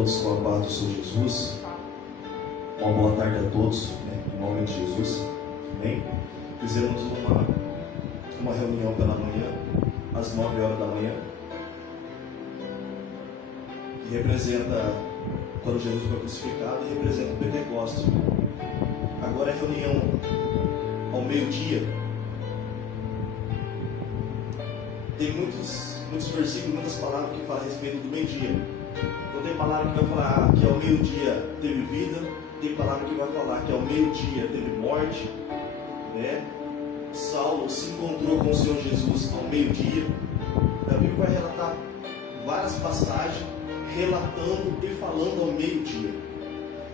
todos com a paz do Senhor Jesus. Uma boa tarde a todos, em nome de Jesus. Amém? Fizemos uma reunião pela manhã, às 9 horas da manhã, que representa quando Jesus foi crucificado e representa o Pentecostes. Agora é reunião ao meio-dia. Tem muitos versículos, muitas palavras que falam a respeito do meio-dia. Então tem palavra que vai falar que ao meio-dia teve vida, tem palavra que vai falar que ao meio-dia teve morte, né? Saulo se encontrou com o Senhor Jesus ao meio-dia. A Bíblia vai relatar várias passagens relatando e falando ao meio-dia.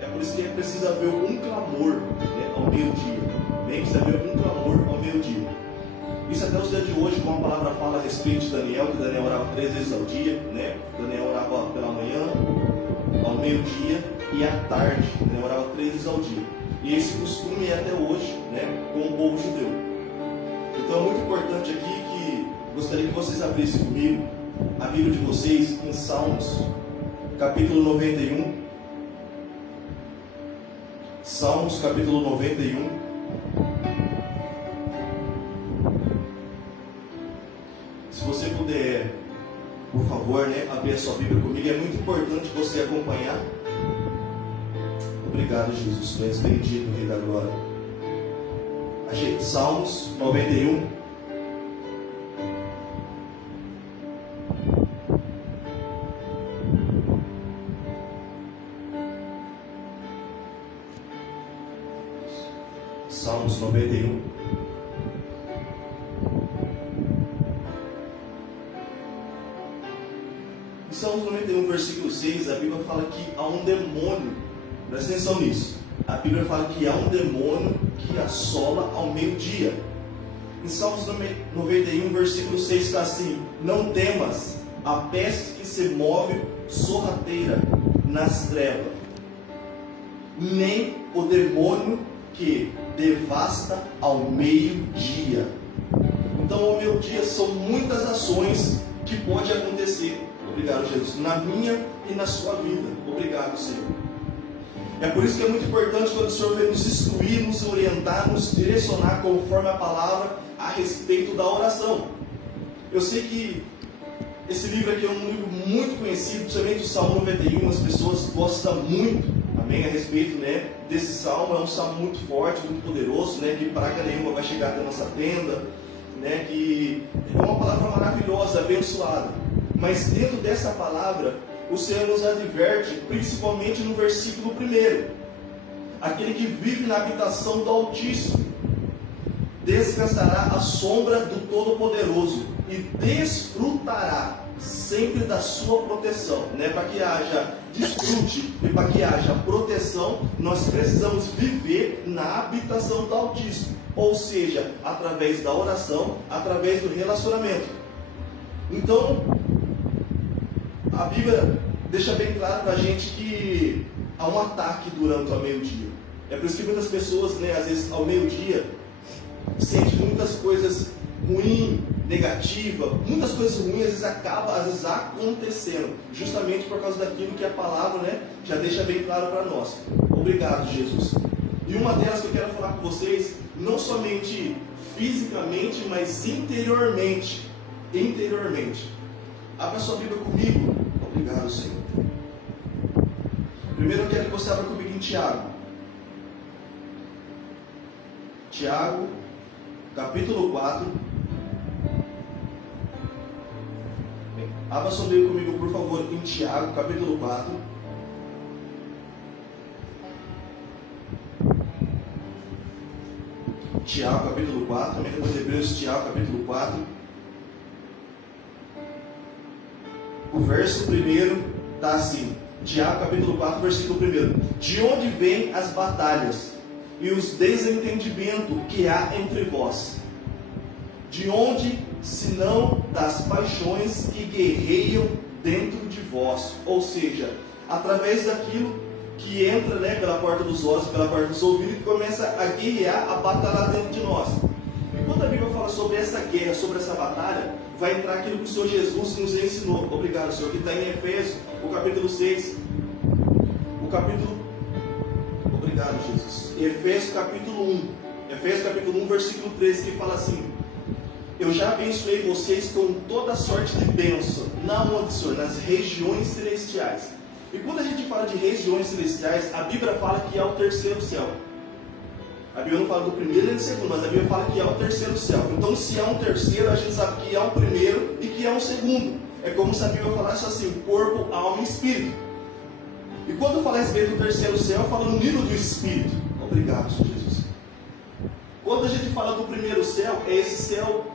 É por isso que precisa haver um clamor, né, ao meio-dia. Precisa haver um clamor ao meio-dia. Isso até os dias de hoje, como a palavra fala a respeito de Daniel, que Daniel orava 3 vezes ao dia, né? Daniel orava pela manhã, ao meio-dia e à tarde. Daniel orava 3 vezes ao dia. E esse costume é até hoje, né, com o povo judeu. Então é muito importante aqui que gostaria que vocês abrissem comigo a Bíblia de vocês em Salmos, capítulo 91. Salmos, capítulo 91. Se você puder, por favor, né, abrir a sua Bíblia comigo, é muito importante você acompanhar. Obrigado, Jesus, tu és bendito, Rei da Glória. Salmos 91. Salmos 91. Em Salmos 91, versículo 6, a Bíblia fala que há um demônio. Presta atenção nisso. A Bíblia fala que há um demônio que assola ao meio-dia. Em Salmos 91, versículo 6 está assim: não temas a peste que se move sorrateira nas trevas, nem o demônio que devasta ao meio-dia. Então ao meio-dia são muitas ações que podem acontecer. Obrigado, Jesus, na minha e na sua vida. Obrigado, Senhor. É por isso que é muito importante quando o Senhor vem nos instruir, nos orientar, nos direcionar conforme a palavra a respeito da oração. Eu sei que esse livro aqui é um livro muito conhecido, principalmente o Salmo 91, as pessoas gostam muito, amém, a respeito, né, desse salmo. É um salmo muito forte, muito poderoso, né, que praga nenhuma vai chegar até a nossa tenda, né, que é uma palavra maravilhosa, abençoada. Mas dentro dessa palavra, o Senhor nos adverte, principalmente no versículo 1: aquele que vive na habitação do Altíssimo descansará à sombra do Todo-Poderoso e desfrutará sempre da sua proteção, né? Para que haja desfrute e para que haja proteção, nós precisamos viver na habitação do Altíssimo, ou seja, através da oração, através do relacionamento. Então, a Bíblia deixa bem claro para a gente que há um ataque durante o meio-dia. É por isso que muitas pessoas, né, às vezes ao meio-dia, sentem muitas coisas ruins, negativas, muitas coisas ruins às vezes acontecendo, justamente por causa daquilo que a palavra, né, já deixa bem claro para nós. Obrigado, Jesus. E uma delas que eu quero falar com vocês, não somente fisicamente, mas interiormente. Abra sua Bíblia comigo. Obrigado, Senhor. Primeiro eu quero que você abra comigo em Tiago. Tiago, capítulo 4. Abra sua Bíblia comigo, por favor, em Tiago, capítulo 4. Tiago, capítulo 4. Também depois de Hebreus, Tiago, capítulo 4. O verso 1 está assim, Tiago capítulo 4, versículo 1: de onde vêm as batalhas e os desentendimentos que há entre vós? De onde, senão das paixões que guerreiam dentro de vós? Ou seja, através daquilo que entra, né, pela porta dos olhos, pela porta dos ouvidos, e começa a guerrear, a batalhar dentro de nós. E quando a Bíblia fala sobre essa guerra, sobre essa batalha, vai entrar aquilo que o Senhor Jesus nos ensinou. Obrigado, Senhor, que está em Efésios, o capítulo 6, o capítulo... Obrigado, Jesus. Efésios capítulo 1. Efésios capítulo 1, versículo 13, que fala assim: eu já abençoei vocês com toda sorte de bênção na onde, Senhor? Nas regiões celestiais. E quando a gente fala de regiões celestiais, a Bíblia fala que é o terceiro céu. A Bíblia não fala do primeiro e do segundo, mas a Bíblia fala que é o terceiro céu. Então, se é um terceiro, a gente sabe que é um primeiro e que é um segundo. É como se a Bíblia falasse assim: corpo, alma e espírito. E quando fala a respeito do terceiro céu, fala no nível do espírito. Obrigado, Senhor Jesus. Quando a gente fala do primeiro céu, é esse céu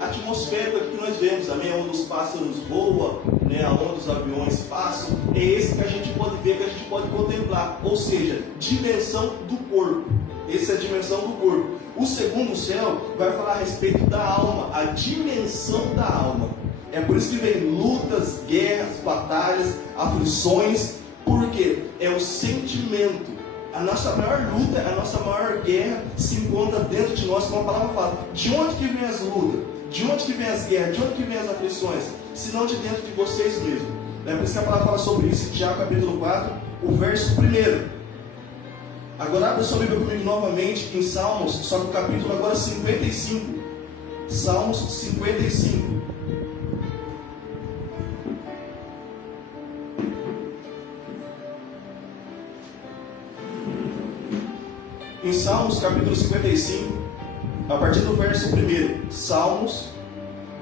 atmosférico que nós vemos, amém? Onde os pássaros voam, né? Onde os aviões passam. É esse que a gente pode ver, que a gente pode contemplar. Ou seja, dimensão do corpo. Essa é a dimensão do corpo. O segundo céu vai falar a respeito da alma, a dimensão da alma. É por isso que vem lutas, guerras, batalhas, aflições. Porque é o sentimento. A nossa maior luta, a nossa maior guerra se encontra dentro de nós, como a palavra fala. De onde que vem as lutas? De onde que vem as guerras? De onde que vem as aflições? Se não de dentro de vocês mesmos. É por isso que a palavra fala sobre isso em Tiago capítulo 4, o verso 1. Agora abre sua Bíblia comigo novamente em Salmos, só que o capítulo agora 55. Salmos 55. Em Salmos capítulo 55, a partir do verso 1. Salmos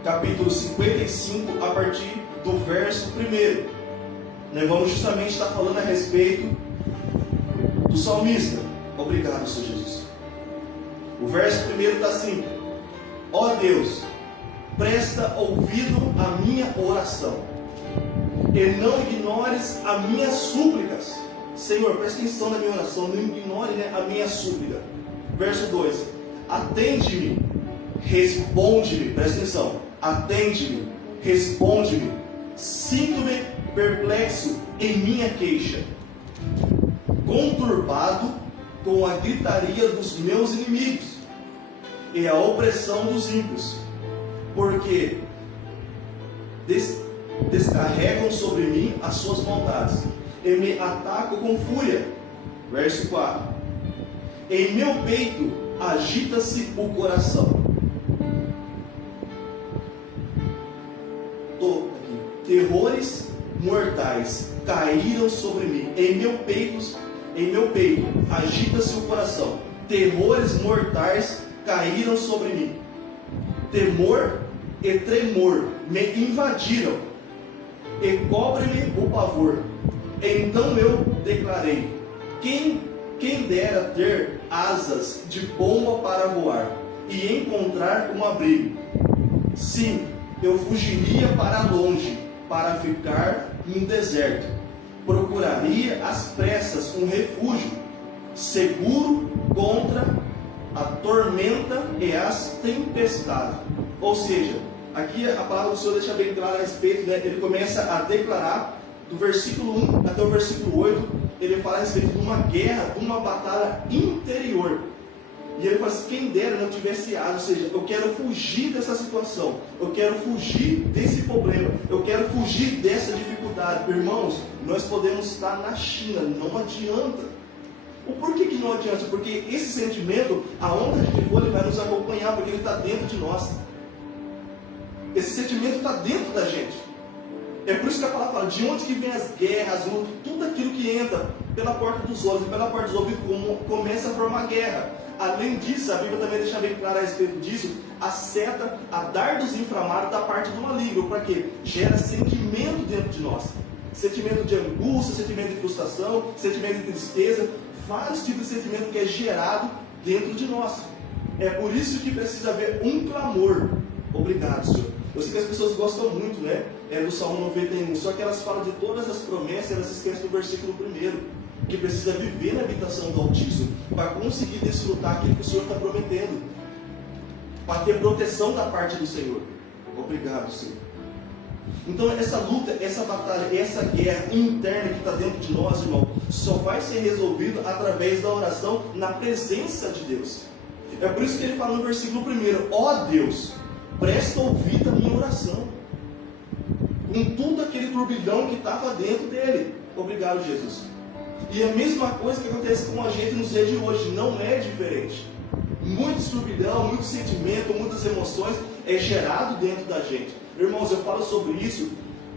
capítulo 55, a partir do verso 1. Nós vamos justamente estar falando a respeito do salmista. Obrigado, Senhor Jesus. O verso 1 está assim: ó Deus, presta ouvido à minha oração, e não ignores as minhas súplicas. Senhor, presta atenção na minha oração, não ignore, né, a minha súplica. Verso 2: atende-me, responde-me, presta atenção, atende-me, responde-me, sinto-me perplexo em minha queixa, conturbado com a gritaria dos meus inimigos e a opressão dos ímpios, porque descarregam sobre mim as suas vontades e me atacam com fúria. Verso 4: em meu peito agita-se o coração. Terrores mortais caíram sobre mim. Em meu peito agita-se o coração. Terrores mortais caíram sobre mim. Temor e tremor me invadiram, e cobre-me o pavor. Então eu declarei: quem dera ter asas de pomba para voar e encontrar um abrigo. Sim, eu fugiria para longe, para ficar no deserto. Procuraria às pressas um refúgio seguro contra a tormenta e as tempestades. Ou seja, aqui a palavra do Senhor deixa bem claro a respeito, né? Ele começa a declarar, do versículo 1 até o versículo 8, ele fala a respeito de uma guerra, de uma batalha interior. E ele fala assim: quem dera não tivesse asas, ou seja, eu quero fugir dessa situação, eu quero fugir desse problema, eu quero fugir dessa dificuldade. Irmãos, nós podemos estar na China, não adianta. O porquê que não adianta? Porque esse sentimento, aonde a gente for, ele vai nos acompanhar, porque ele está dentro de nós. Esse sentimento está dentro da gente. É por isso que a palavra fala: de onde que vem as guerras, tudo aquilo que entra pela porta dos olhos e pela porta dos ouvidos, começa a formar guerra. Além disso, a Bíblia também deixa bem claro a respeito disso: a seta, a dardos inflamados da parte do maligno. Para quê? Gera sentimento dentro de nós. Sentimento de angústia, sentimento de frustração, sentimento de tristeza, vários tipos de sentimento que é gerado dentro de nós. É por isso que precisa haver um clamor. Obrigado, Senhor. Eu sei que as pessoas gostam muito, né? Do Salmo 91, só que elas falam de todas as promessas, elas se esquecem do versículo 1, que precisa viver na habitação do Altíssimo para conseguir desfrutar aquilo que o Senhor está prometendo, para ter proteção da parte do Senhor. Obrigado, Senhor. Então essa luta, essa batalha, essa guerra interna que está dentro de nós, irmão, só vai ser resolvido através da oração na presença de Deus. É por isso que ele fala no versículo 1: ó Deus, presta ouvido à minha oração, com tudo aquele turbilhão que estava dentro dele. Obrigado, Jesus. E a mesma coisa que acontece com a gente nos dias de hoje, não é diferente. Muito turbilhão, muito sentimento, muitas emoções é gerado dentro da gente. Irmãos, eu falo sobre isso,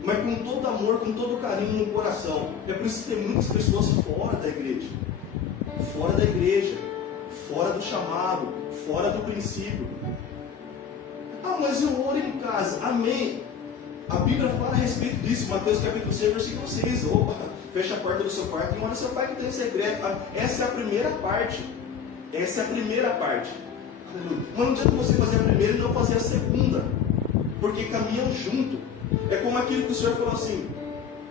mas com todo amor, com todo carinho no coração. É por isso que tem muitas pessoas fora da igreja, fora do chamado, fora do princípio. Ah, mas eu oro em casa. Amém. A Bíblia fala a respeito disso, Mateus capítulo 6, versículo 6. Opa, fecha a porta do seu quarto e ora seu pai que tem segredo. Essa é a primeira parte. Essa é a primeira parte. Mas não adianta você fazer a primeira e não fazer a segunda, porque caminham junto. É como aquilo que o Senhor falou assim: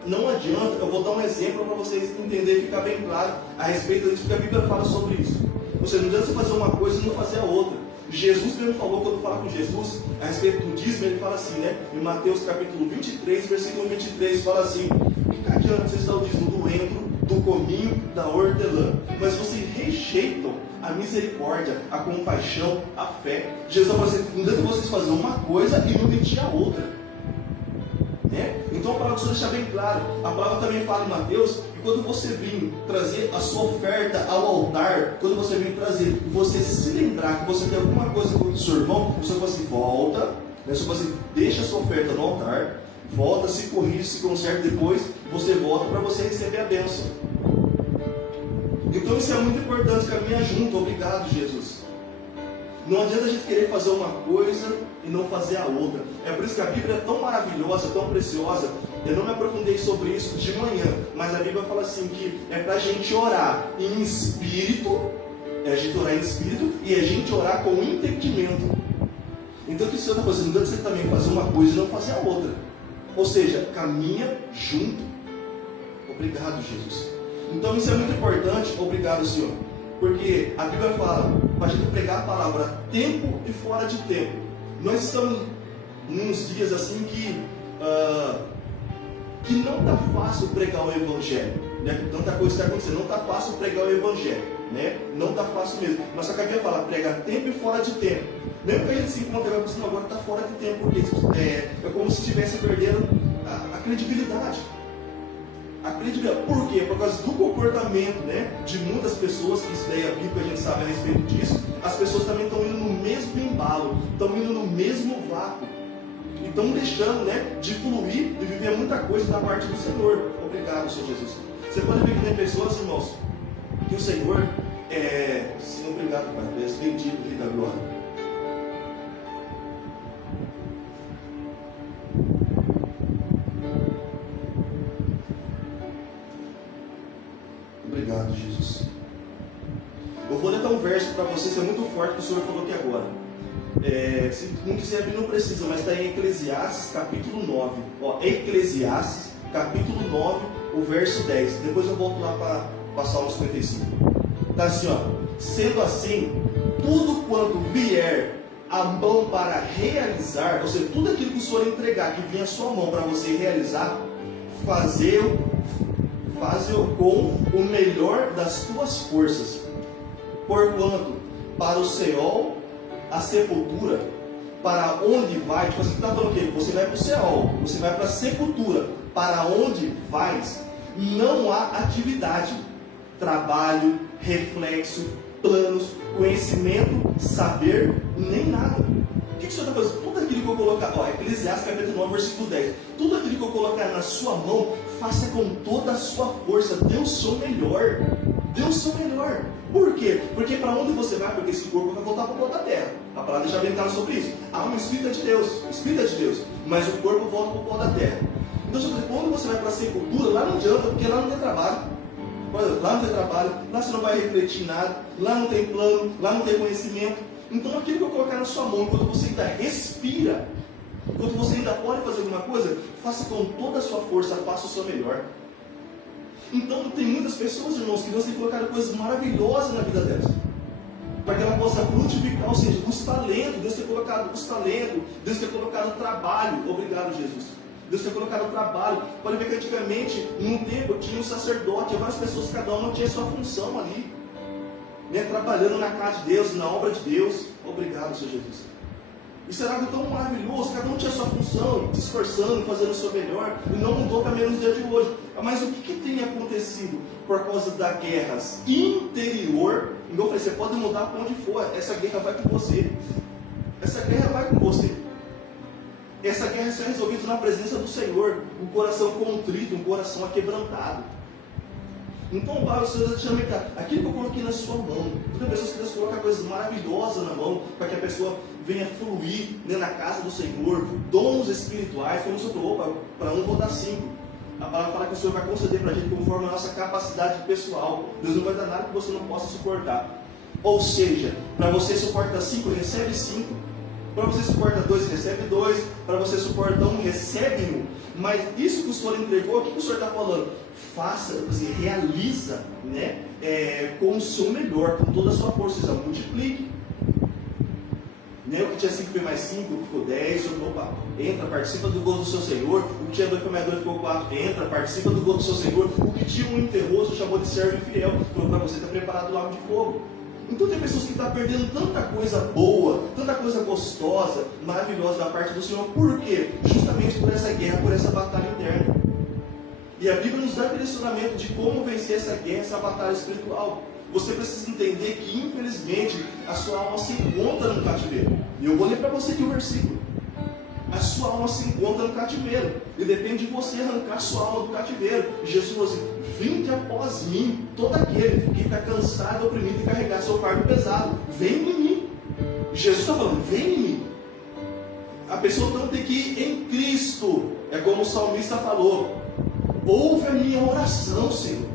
não adianta, eu vou dar um exemplo para vocês entenderem e ficar bem claro a respeito disso, porque a Bíblia fala sobre isso. Ou seja, não adianta você fazer uma coisa e não fazer a outra. Jesus mesmo falou, quando fala com Jesus a respeito do dízimo, ele fala assim, né? Em Mateus capítulo 23, versículo 23, fala assim: e que adianta vocês dar o dízimo do entro, do cominho, da hortelã, mas vocês rejeitam a misericórdia, a compaixão, a fé. Jesus falou assim: não adianta vocês fazer uma coisa e não mentir a outra. Então a palavra, só deixar bem claro, a palavra também fala em Mateus que quando você vir trazer a sua oferta ao altar, quando você vir trazer, você se lembrar que você tem alguma coisa com o seu irmão, você fala assim: volta, você fala assim, deixa a sua oferta no altar, volta, se corrige, se conserta, depois você volta para você receber a bênção. Então isso é muito importante, caminhar junto. Obrigado, Jesus. Não adianta a gente querer fazer uma coisa e não fazer a outra. É por isso que a Bíblia é tão maravilhosa, tão preciosa. Eu não me aprofundei sobre isso de manhã, mas a Bíblia fala assim que é para a gente orar em espírito, é a gente orar em espírito e a gente orar com entendimento. Então o que o Senhor está fazendo? Não adianta você também fazer uma coisa e não fazer a outra. Ou seja, caminha junto. Obrigado, Jesus. Então isso é muito importante. Obrigado, Senhor. Porque a Bíblia fala para a gente pregar a palavra a tempo e fora de tempo. Nós estamos nos dias assim que não está fácil pregar o Evangelho, né? Tanta coisa está acontecendo, não está fácil pregar o Evangelho, né? Não está fácil mesmo. Mas só que a Bíblia fala, prega a tempo e fora de tempo. Mesmo que a gente se encontre agora, assim, agora está fora de tempo, porque é como se estivesse perdendo a credibilidade. Por quê? Por causa do comportamento, né, de muitas pessoas, que isso daí é bíblico, a gente sabe a respeito disso. As pessoas também estão indo no mesmo embalo, estão indo no mesmo vácuo, e estão deixando, né, de fluir, de viver muita coisa da parte do Senhor. Obrigado, Senhor Jesus. Você pode ver que tem pessoas, irmãos, que o Senhor Senhor, obrigado, Pai, és bendito, Rei da glória. Obrigado, Jesus. Eu vou ler um verso para vocês, é muito forte que o Senhor falou aqui agora. Se não quiser abrir, não precisa, mas está em Eclesiastes capítulo 9. Eclesiastes capítulo 9, o verso 10. Depois eu volto lá para Salmo 55. Está assim, sendo assim, tudo quanto vier a mão para realizar, ou seja, tudo aquilo que o Senhor entregar, que vier a sua mão para você realizar, faze-o com o melhor das tuas forças, porquanto para o Seol, a sepultura, para onde vai, tipo assim, está falando o quê? Você vai para o Seol, você vai para a sepultura, para onde vais, não há atividade, trabalho, reflexo, planos, conhecimento, saber, nem nada. O que o Senhor está fazendo? Tudo aquilo que eu colocar, Eclesiastes capítulo 9, versículo 10, tudo aquilo que eu colocar na sua mão, faça com toda a sua força, dê o seu melhor, dê o seu melhor. Por quê? Porque para onde você vai? Porque esse corpo vai voltar para o pó da terra. A palavra deixa bem claro sobre isso. Há uma espírita de Deus, mas o corpo volta para o pó da terra. Então, quando você vai para a sepultura, lá não adianta, porque lá não tem trabalho. Lá não tem trabalho, lá você não vai refletir nada, lá não tem plano, lá não tem conhecimento. Então aquilo que eu colocar na sua mão, enquanto você ainda respira, enquanto você ainda pode fazer alguma coisa, faça com toda a sua força, faça o seu melhor. Então tem muitas pessoas, irmãos, que Deus tem colocado coisas maravilhosas na vida delas, para que ela possa frutificar, ou seja, os talentos. Deus tem colocado os talentos, Deus tem colocado o trabalho. Obrigado, Jesus. Deus tem colocado o trabalho. Pode ver que antigamente, num tempo, tinha um sacerdote, tinha várias pessoas, cada uma tinha sua função ali, né, trabalhando na casa de Deus, na obra de Deus. Obrigado, Senhor Jesus. Isso era algo tão maravilhoso, cada um tinha a sua função, se esforçando, fazendo o seu melhor, e não mudou também nos dias de hoje. Mas o que tem acontecido por causa das guerras interior? Igual eu falei, você pode mudar para onde for, essa guerra vai com você. Essa guerra vai com você. Essa guerra será resolvida na presença do Senhor, um coração contrito, um coração aquebrantado. Então, Pai, o Senhor chama aquilo que eu coloquei na sua mão. Toda pessoa que Deus coloca coisas maravilosas na mão, para que a pessoa venha fluir, né, na casa do Senhor, dons espirituais, como o Senhor falou, para um vou dar 5. A palavra fala que o Senhor vai conceder para a gente conforme a nossa capacidade pessoal. Deus não vai dar nada que você não possa suportar. Ou seja, para você suportar 5, recebe 5. Para você suportar 2, recebe 2. Para você suportar 1, recebe 1. Mas isso que o Senhor entregou, o que o Senhor está falando? Faça, assim, realiza, né, com o seu melhor, com toda a sua força, seja, multiplique. Né? O que tinha 5 foi mais 5, ficou 10, opa, entra, participa do gol do seu Senhor. O que tinha 2 foi mais 2, ficou 4, entra, participa do gol do seu Senhor. O que tinha um enterroso, chamou de servo infiel, falou para você estar preparado o lago de fogo. Então tem pessoas que estão perdendo tanta coisa boa, tanta coisa gostosa, maravilhosa da parte do Senhor. Por quê? Justamente por essa guerra, por essa batalha interna. E a Bíblia nos dá direcionamento de como vencer essa guerra, essa batalha espiritual. Você precisa entender que, infelizmente, a sua alma se encontra no cativeiro. E eu vou ler para você aqui o versículo. A sua alma se encontra no cativeiro. E depende de você arrancar a sua alma do cativeiro. E Jesus falou assim: vinde após mim, todo aquele que está cansado, oprimido e carregar seu fardo pesado. Vem em mim. Jesus está falando, vem em mim. A pessoa não tem que ir em Cristo. É como o salmista falou: ouve a minha oração, Senhor.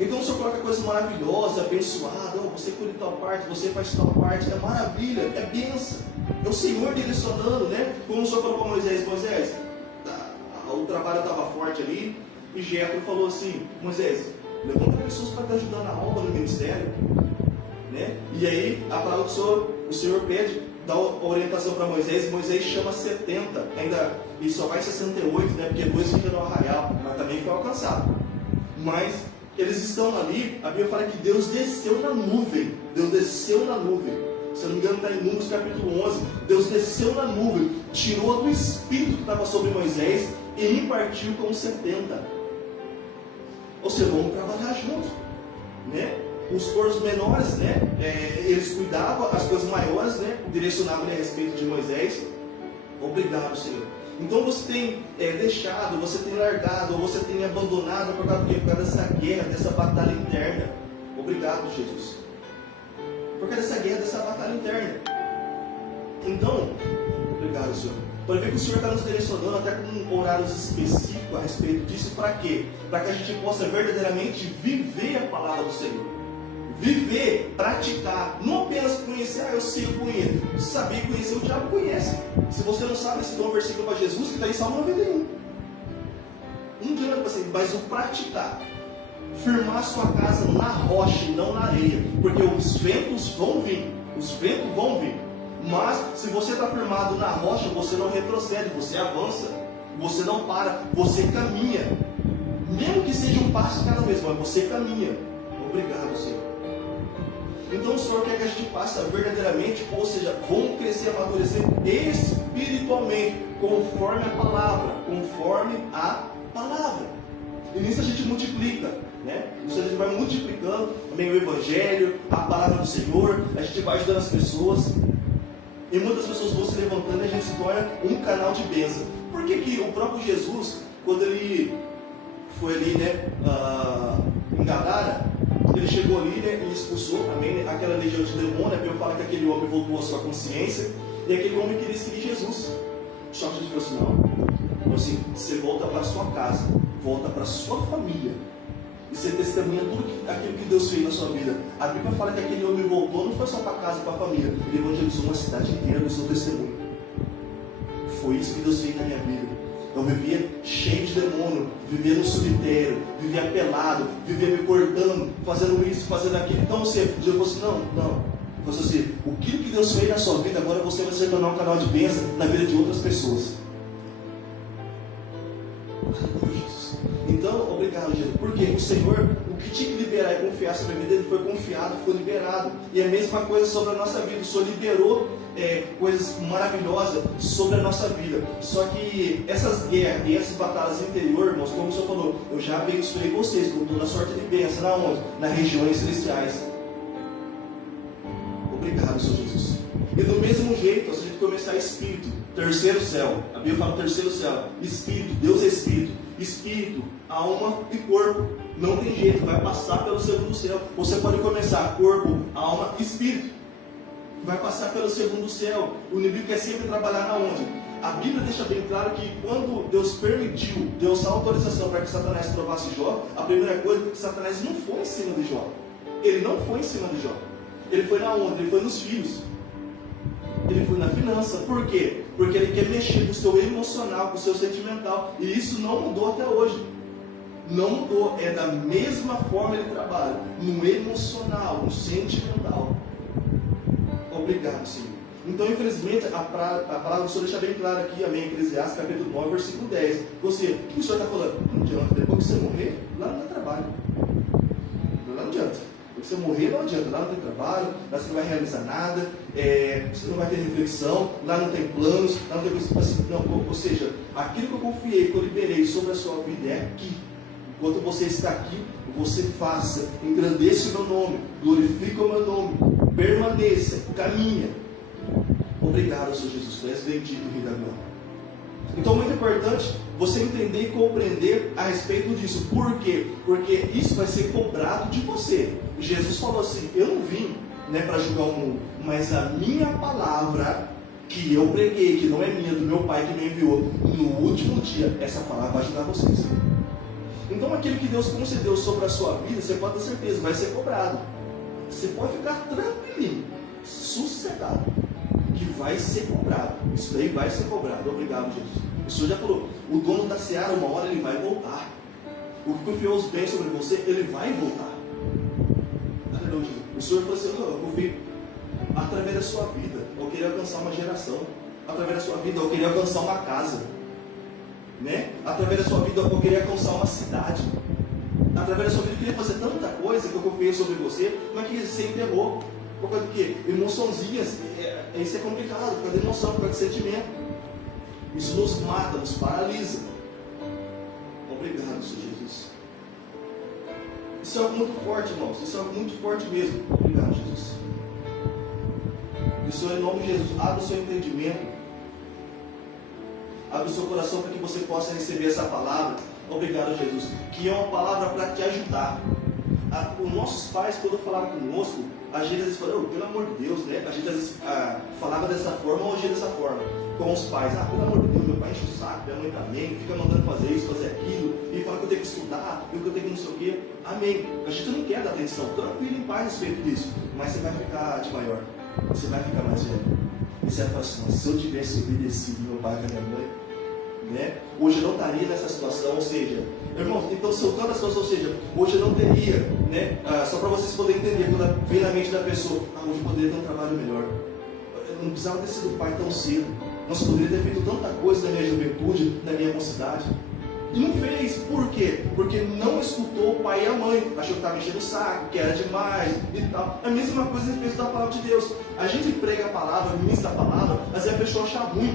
Então o Senhor coloca coisa maravilhosa, abençoada, você cuida de tal parte, você faz tal parte, é maravilha, é bênção. É o Senhor direcionando, né? Como o Senhor falou para Moisés, o trabalho estava forte ali, e Jetro falou assim: Moisés, levanta pessoas para te ajudar na obra, no ministério. Né? E aí a palavra do o Senhor pede, dá a orientação para Moisés, e Moisés chama 70, ainda, e só vai 68, né? Porque 2 fica no arraial, mas também foi alcançado. Mas eles estão ali, a Bíblia fala que Deus desceu na nuvem. Deus desceu na nuvem. Se eu não me engano, está em Números capítulo 11. Deus desceu na nuvem, tirou do espírito que estava sobre Moisés e impartiu com 70. Ou seja, vamos trabalhar juntos, né? Os corpos menores, né? Eles cuidavam, as coisas maiores, né? Direcionavam a respeito de Moisés. Obrigado, Senhor. Então você tem deixado, você tem largado, ou você tem abandonado por causa dessa guerra, dessa batalha interna. Obrigado, Jesus. Por causa dessa guerra, dessa batalha interna. Então, obrigado, Senhor. Pode ver que o Senhor está nos direcionando até com horários específicos a respeito disso. Para quê? Para que a gente possa verdadeiramente viver a palavra do Senhor. Viver, praticar, não apenas conhecer, eu sei, eu conheço. Saber conhecer, o diabo conhece. Se você não sabe, esse dom versículo para Jesus, que está em Salmo 91. Não adianta assim, mas o praticar, firmar sua casa na rocha e não na areia, porque os ventos vão vir, mas se você está firmado na rocha, você não retrocede, você avança, você não para, você caminha, mesmo que seja um passo cada vez, mas você caminha. Obrigado, Senhor. Então o Senhor quer que a gente passe verdadeiramente, ou seja, vamos crescer, amadurecer espiritualmente, conforme a palavra, e nisso a gente multiplica, né? Isso a gente vai multiplicando também o Evangelho, a palavra do Senhor, a gente vai ajudando as pessoas, e muitas pessoas vão se levantando e a gente se torna um canal de bênção. Por que o próprio Jesus, quando ele foi ali, né, em Gadara, ele chegou ali, né, e expulsou também, né, aquela legião de demônio. A Bíblia fala que aquele homem voltou à sua consciência, e aquele homem queria seguir Jesus. Só que a gente falou assim: não, falou assim, você volta para a sua casa, volta para a sua família, e você testemunha tudo aquilo que Deus fez na sua vida. A Bíblia fala que aquele homem voltou, não foi só para casa e para a família, ele evangelizou uma cidade inteira do seu testemunho. Foi isso que Deus fez na minha vida. Eu vivia cheio de demônio, vivia no cemitério, vivia pelado, vivia me cortando, fazendo isso, fazendo aquilo. Então você, eu falei assim: não. Você assim, o que Deus fez na sua vida, agora você vai se tornar um canal de bênção na vida de outras pessoas. Então, obrigado, Jesus. Porque o Senhor, o que tinha que liberar e confiar sobre a vida dele foi confiado, foi liberado. E a mesma coisa sobre a nossa vida. O Senhor liberou coisas maravilhosas sobre a nossa vida. Só que essas guerras e essas batalhas interior, irmãos, como o Senhor falou, eu já abençoei vocês com toda a sorte de bênção. Na onde? Nas regiões celestiais. Obrigado, Senhor Jesus. E do mesmo jeito, se a gente começar espírito, terceiro céu, a Bíblia fala terceiro céu, espírito, Deus é espírito, espírito, alma e corpo. Não tem jeito, vai passar pelo segundo céu. Você pode começar corpo, alma e espírito. Vai passar pelo segundo céu. O inimigo quer sempre trabalhar na onde? A Bíblia deixa bem claro que quando Deus permitiu, deu essa autorização para que Satanás provasse Jó, a primeira coisa é que Satanás não foi em cima de Jó. Ele não foi em cima de Jó. Ele foi na onde? Ele foi nos filhos. Ele foi na finança. Por quê? Porque ele quer mexer com o seu emocional, com o seu sentimental. E isso não mudou até hoje. Não mudou. É da mesma forma ele trabalha. No emocional, no sentimental. Obrigado, Senhor. Então, infelizmente, a palavra do Senhor deixa bem claro aqui, amém, Eclesiastes, capítulo 9, versículo 10. Você, o que o Senhor está falando? Não adianta, depois que você morrer, lá não tem trabalho. Lá não adianta. Você morrer não adianta, lá não tem trabalho, lá você não vai realizar nada, você não vai ter reflexão, lá não tem planos, lá não tem coisa. Não, ou seja, aquilo que eu confiei, que eu liberei sobre a sua vida é aqui. Enquanto você está aqui, você faça, engrandeça o meu nome, glorifica o meu nome, permaneça, caminha. Obrigado, Senhor Jesus, tu és bendito, Rei da Glória. Então, muito importante você entender e compreender a respeito disso. Por quê? Porque isso vai ser cobrado de você. Jesus falou assim, eu não vim para julgar o mundo, mas a minha palavra que eu preguei, que não é minha, do meu Pai que me enviou, no último dia, essa palavra vai ajudar vocês. Então, aquilo que Deus concedeu sobre a sua vida, você pode ter certeza, vai ser cobrado. Você pode ficar tranquilinho, sossegado, que vai ser cobrado. Isso daí vai ser cobrado. Obrigado, Jesus. O Senhor já falou, o dono da seara, uma hora ele vai voltar. O que confiou os bens sobre você, ele vai voltar. Aleluia, Jesus. O Senhor falou assim, eu confio. Através da sua vida, eu queria alcançar uma geração. Através da sua vida, eu queria alcançar uma casa. Através da sua vida, eu queria alcançar uma cidade. Através da sua vida, eu queria fazer tanta coisa que eu confiei sobre você, mas que você enterrou. Por causa do quê? Emoçãozinhas, isso é complicado, por causa de emoção, por causa de sentimento. Isso nos mata, nos paralisa. Obrigado, Senhor Jesus. Isso é algo muito forte, irmãos. Isso é algo muito forte mesmo. Obrigado, Jesus. E o Senhor, em nome de Jesus, abre o seu entendimento, abre o seu coração para que você possa receber essa palavra. Obrigado, Jesus. Que é uma palavra para te ajudar. Os nossos pais, quando falavam conosco, a gente às vezes falava, pelo amor de Deus, A gente às vezes falava dessa forma ou agia dessa forma. Com os pais, pelo amor de Deus, meu pai enche o saco, minha mãe também, fica mandando fazer isso, fazer aquilo, e fala que eu tenho que estudar, e que eu tenho que não sei o quê. Amém. A gente não quer dar atenção, tranquilo em paz a respeito disso, mas você vai ficar de maior, você vai ficar mais velho. E você vai falar assim, se eu tivesse obedecido meu pai e minha mãe, hoje eu não estaria nessa situação, ou seja, irmãos, então soltando a situação, ou seja, hoje eu não teria, só para vocês poderem entender, quando vem na mente da pessoa, hoje eu poderia ter um trabalho melhor, eu não precisava ter sido pai tão cedo, nossa, eu poderia ter feito tanta coisa na minha juventude, na minha mocidade, e não fez, por quê? Porque não escutou o pai e a mãe, achou que estava enchendo o saco, que era demais e tal. A mesma coisa a respeito da palavra de Deus, a gente prega a palavra, ministra a palavra, mas a pessoa acha ruim.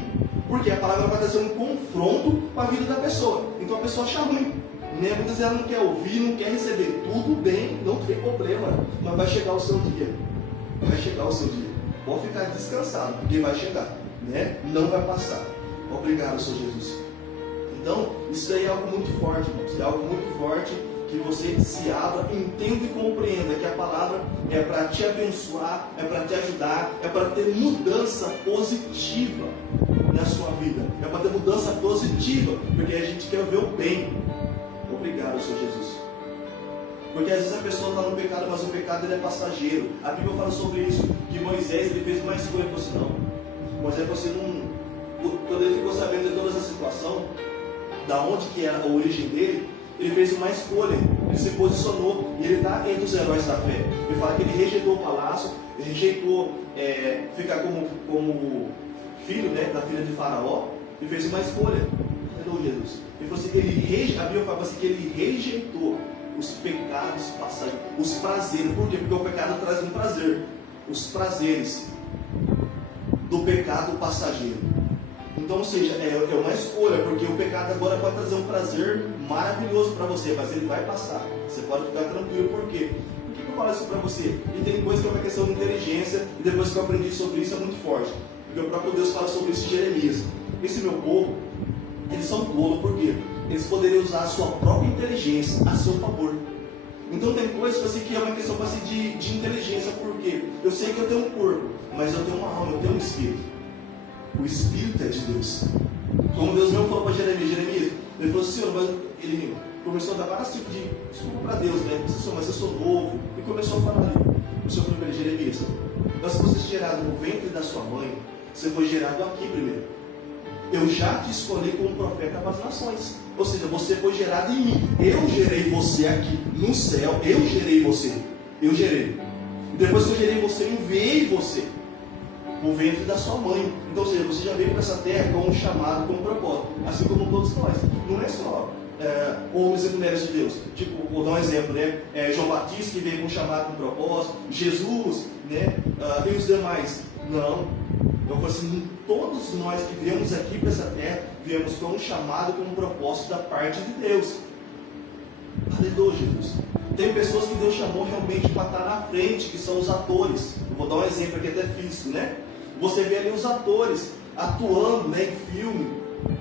Porque a palavra vai trazer um confronto com a vida da pessoa. Então a pessoa acha ruim. Muitas vezes ela não quer ouvir, não quer receber. Tudo bem, não tem problema. Mas vai chegar o seu dia. Vai chegar o seu dia. Pode ficar descansado, porque vai chegar. Não vai passar. Obrigado, Senhor Jesus. Então, isso aí é algo muito forte, irmãos. É algo muito forte que você se abra, entenda e compreenda que a palavra é para te abençoar, é para te ajudar, é para ter mudança positiva na sua vida, é para ter mudança positiva, porque a gente quer ver o bem. Obrigado, Senhor Jesus. Porque às vezes a pessoa está no pecado, mas o pecado ele é passageiro. A Bíblia fala sobre isso, que Moisés ele fez uma escolha, ele falou assim, não, Moisés falou assim, quando ele ficou sabendo de toda essa situação, da onde que era a origem dele, ele fez uma escolha, ele se posicionou, e ele está entre os heróis da fé. Ele fala que ele rejeitou o palácio, ele rejeitou ficar como filho da filha de Faraó, e fez uma escolha. Cadê o Jesus? Ele falou assim, a Bíblia fala assim que ele rejeitou os pecados passageiros, os prazeres. Por quê? Porque o pecado traz um prazer. Os prazeres do pecado passageiro. Então, ou seja, é uma escolha, porque o pecado agora pode trazer um prazer maravilhoso para você, mas ele vai passar. Você pode ficar tranquilo, por quê? Por que eu falo isso para você? E tem coisa que é uma questão de inteligência, e depois que eu aprendi sobre isso é muito forte. Porque o próprio Deus fala sobre isso em Jeremias. Esse meu povo, eles são tolos, por quê? Eles poderiam usar a sua própria inteligência a seu favor. Então tem coisas assim, que é uma questão assim, de inteligência, porque eu sei que eu tenho um corpo, mas eu tenho uma alma, eu tenho um espírito. O Espírito é de Deus. Como Deus mesmo falou para Jeremias, ele falou assim, Senhor, mas ele começou a dar vários tipos de desculpa para Deus, né? Senhor, mas eu sou novo. E começou a falar ali. O Senhor falou para ele, Jeremias, mas se você foi gerado no ventre da sua mãe, você foi gerado aqui primeiro. Eu já te escolhi como profeta para as nações. Ou seja, você foi gerado em mim. Eu gerei você aqui no céu. Eu gerei você. Eu gerei. E depois que eu gerei você, eu enviei você o ventre da sua mãe. Então, ou seja, você já veio para essa terra com um chamado, com um propósito. Assim como todos nós. Não é só homens e mulheres de Deus. Tipo, vou dar um exemplo, né? João Batista que veio com um chamado, com um propósito. Jesus, né? E os demais. Não. Eu falo assim, todos nós que viemos aqui para essa terra, viemos com um chamado, com um propósito da parte de Deus. Aleluia, Jesus. Tem pessoas que Deus chamou realmente para estar na frente, que são os atores. Eu vou dar um exemplo aqui até físico, né? Você vê ali os atores atuando, né, em filme.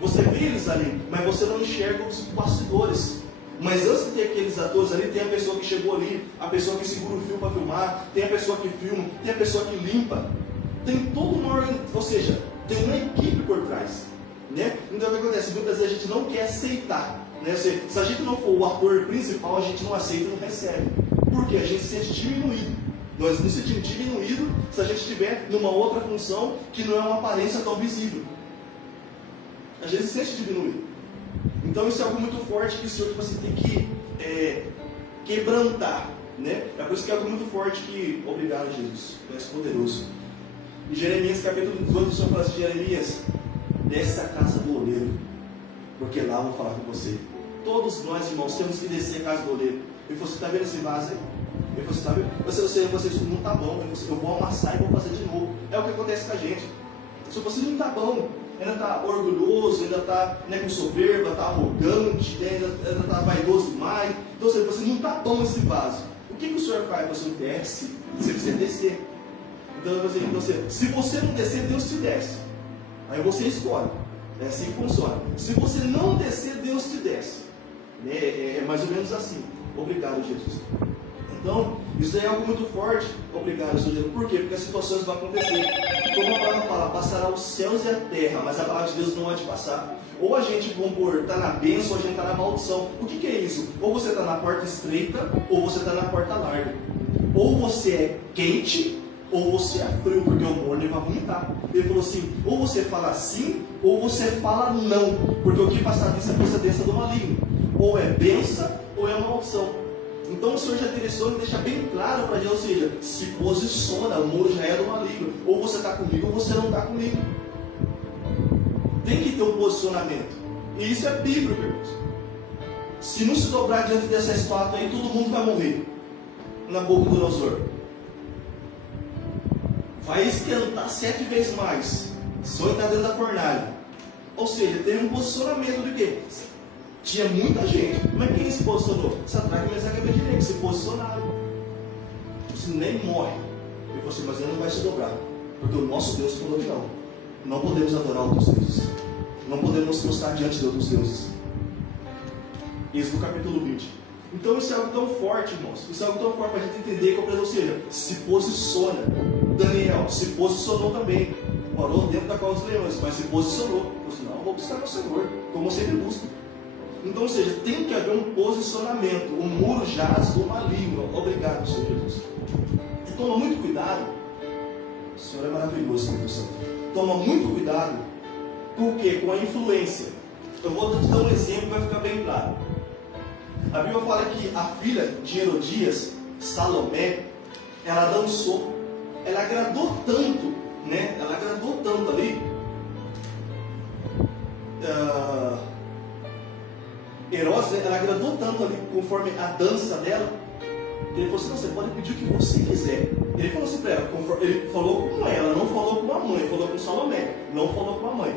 Você vê eles ali, mas você não enxerga os bastidores. Mas antes de ter aqueles atores ali, tem a pessoa que chegou ali, a pessoa que segura o fio para filmar, tem a pessoa que filma, tem a pessoa que limpa. Tem todo uma organização, ou seja, tem uma equipe por trás, né? Então o que acontece? Muitas vezes a gente não quer aceitar, né? Se a gente não for o ator principal, a gente não aceita e não recebe. Por quê? A gente se sente diminuído. Nós nos sentimos diminuídos se a gente estiver numa outra função que não é uma aparência tão visível. A gente se sente diminuído. Então isso é algo muito forte que o Senhor tipo assim, tem que quebrantar, né? É por isso que é algo muito forte que... Obrigado, Jesus. Tu és poderoso. Em Jeremias capítulo 18, o Senhor fala assim, Jeremias, desce a casa do oleiro, porque lá eu vou falar com você. Todos nós, irmãos, temos que descer a casa do oleiro. Ele falou, você está vendo esse vaso aí? Ele falou, você está vendo? Você não está bom. Ele falou, eu vou amassar e vou fazer de novo. É o que acontece com a gente. Se você não está bom, ainda está orgulhoso, ainda está, né, com soberba, está arrogante, né, ainda está vaidoso demais. Então você não está bom esse vaso. O que o Senhor faz? Você desce, você precisa descer. Então, se você não descer, Deus te desce. Aí você escolhe. É assim que funciona. Se você não descer, Deus te desce. É mais ou menos assim. Obrigado, Jesus. Então, isso é algo muito forte. Obrigado, Jesus. Por quê? Porque as situações vão acontecer. Como a palavra fala, passará os céus e a terra, mas a palavra de Deus não há de passar. Ou a gente, está na bênção, ou a gente está na maldição. O que é isso? Ou você está na porta estreita, ou você está na porta larga. Ou você é quente, ou você é frio, porque o morno vai vomitar. Ele falou assim, ou você fala sim, ou você fala não, porque o que passar disso é procedência do maligno. Ou é bênção, ou é maldição. Então o Senhor já direciona e deixa bem claro para a gente, ou seja, se posiciona, o muro já é do maligno. Ou você está comigo, ou você não está comigo. Tem que ter um posicionamento. E isso é bíblico, irmãos. Se não se dobrar diante dessa estátua aí, todo mundo vai morrer. Na boca do Nabucodonosor. Vai esquentar 7 vezes mais. Só está dentro da fornalha. Ou seja, teve um posicionamento de quê? Tinha muita gente. Mas quem se posicionou? Sadraque, Mesaque e Abednego se posicionaram. Você nem morre. Ele falou assim, mas ele não vai se dobrar. Porque o nosso Deus falou que não. Não podemos adorar outros deuses. Não podemos nos prostrar diante de outros deuses. Isso no capítulo 20. Então isso é algo tão forte, irmãos. Isso é algo tão forte para a gente entender, ou seja, se posiciona. Daniel se posicionou também. Morou dentro da cova dos leões, mas se posicionou. Falou assim, não, vou buscar meu Senhor, como eu sempre busco. Então, ou seja, tem que haver um posicionamento. O muro jaz do maligno. Obrigado, Senhor Jesus. E toma muito cuidado. O Senhor é maravilhoso, Senhor Deus. Toma muito cuidado. Com o quê? Com a influência. Eu vou te dar um exemplo, vai ficar bem claro. A Bíblia fala que a filha de Herodias, Salomé, ela dançou. Ela agradou tanto, né? Ela agradou tanto ali. Herodes, ela agradou tanto ali, conforme a dança dela, que ele falou assim, não, você pode pedir o que você quiser. Ele falou assim para ela, ele falou com ela, não falou com a mãe, falou com Salomé, não falou com a mãe.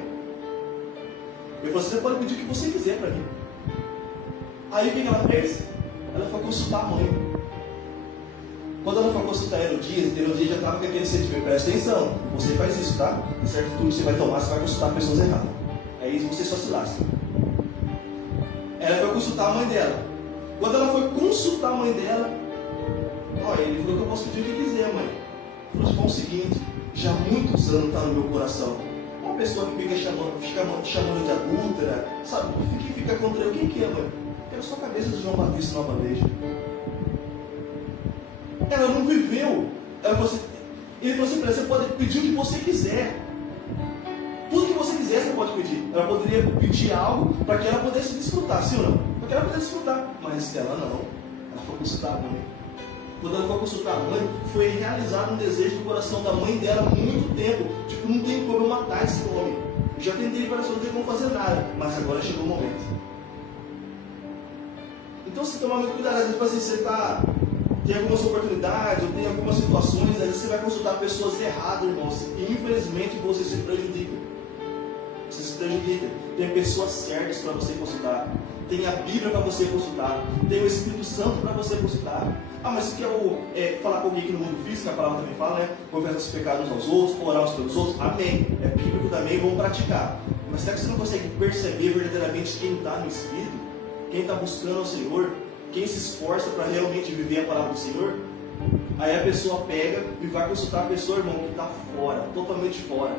Ele falou assim, você pode pedir o que você quiser para mim. Aí o que ela fez? Ela foi consultar a mãe. Quando ela foi consultar Herodias já estava com aquele sentimento, presta atenção, você faz isso, tá? Certo tudo que você vai tomar, você vai consultar pessoas erradas. Aí você só se lasca. Ela foi consultar a mãe dela. Quando ela foi consultar a mãe dela, olha, ele falou que eu posso pedir o que quiser, mãe. Ele falou o seguinte, já há muitos anos está no meu coração. Uma pessoa que fica chamando de adúltera, sabe? Fica contra eu. Quem que é, mãe? Quero só a cabeça de João Batista numa bandeja. Ela não viveu. Ele falou assim para ela, você pode pedir o que você quiser. Tudo que você quiser você pode pedir. Ela poderia pedir algo para que ela pudesse desfrutar, sim ou não? Para que ela pudesse desfrutar. Mas ela não. Ela foi consultar a mãe. Quando ela foi consultar a mãe, foi realizado um desejo do coração da mãe dela há muito tempo. Tipo, não tem como eu matar esse homem. Já tentei para não ter como fazer nada. Mas agora chegou o momento. Então você toma muito cuidado. Às vezes você tem algumas oportunidades, ou tem algumas situações, às vezes você vai consultar pessoas erradas, irmãos. E infelizmente você se prejudica. Você se prejudica. Tem pessoas certas para você consultar. Tem a Bíblia para você consultar. Tem o Espírito Santo para você consultar. Ah, mas se quer falar com alguém aqui no mundo físico, a palavra também fala, né? Confessar os pecados uns aos outros, orar uns pelos outros. Amém. É bíblico também, vamos praticar. Mas será que você não consegue perceber verdadeiramente quem está no Espírito? Quem está buscando o Senhor? Quem se esforça para realmente viver a palavra do Senhor? Aí a pessoa pega e vai consultar a pessoa, irmão, que está fora, totalmente fora.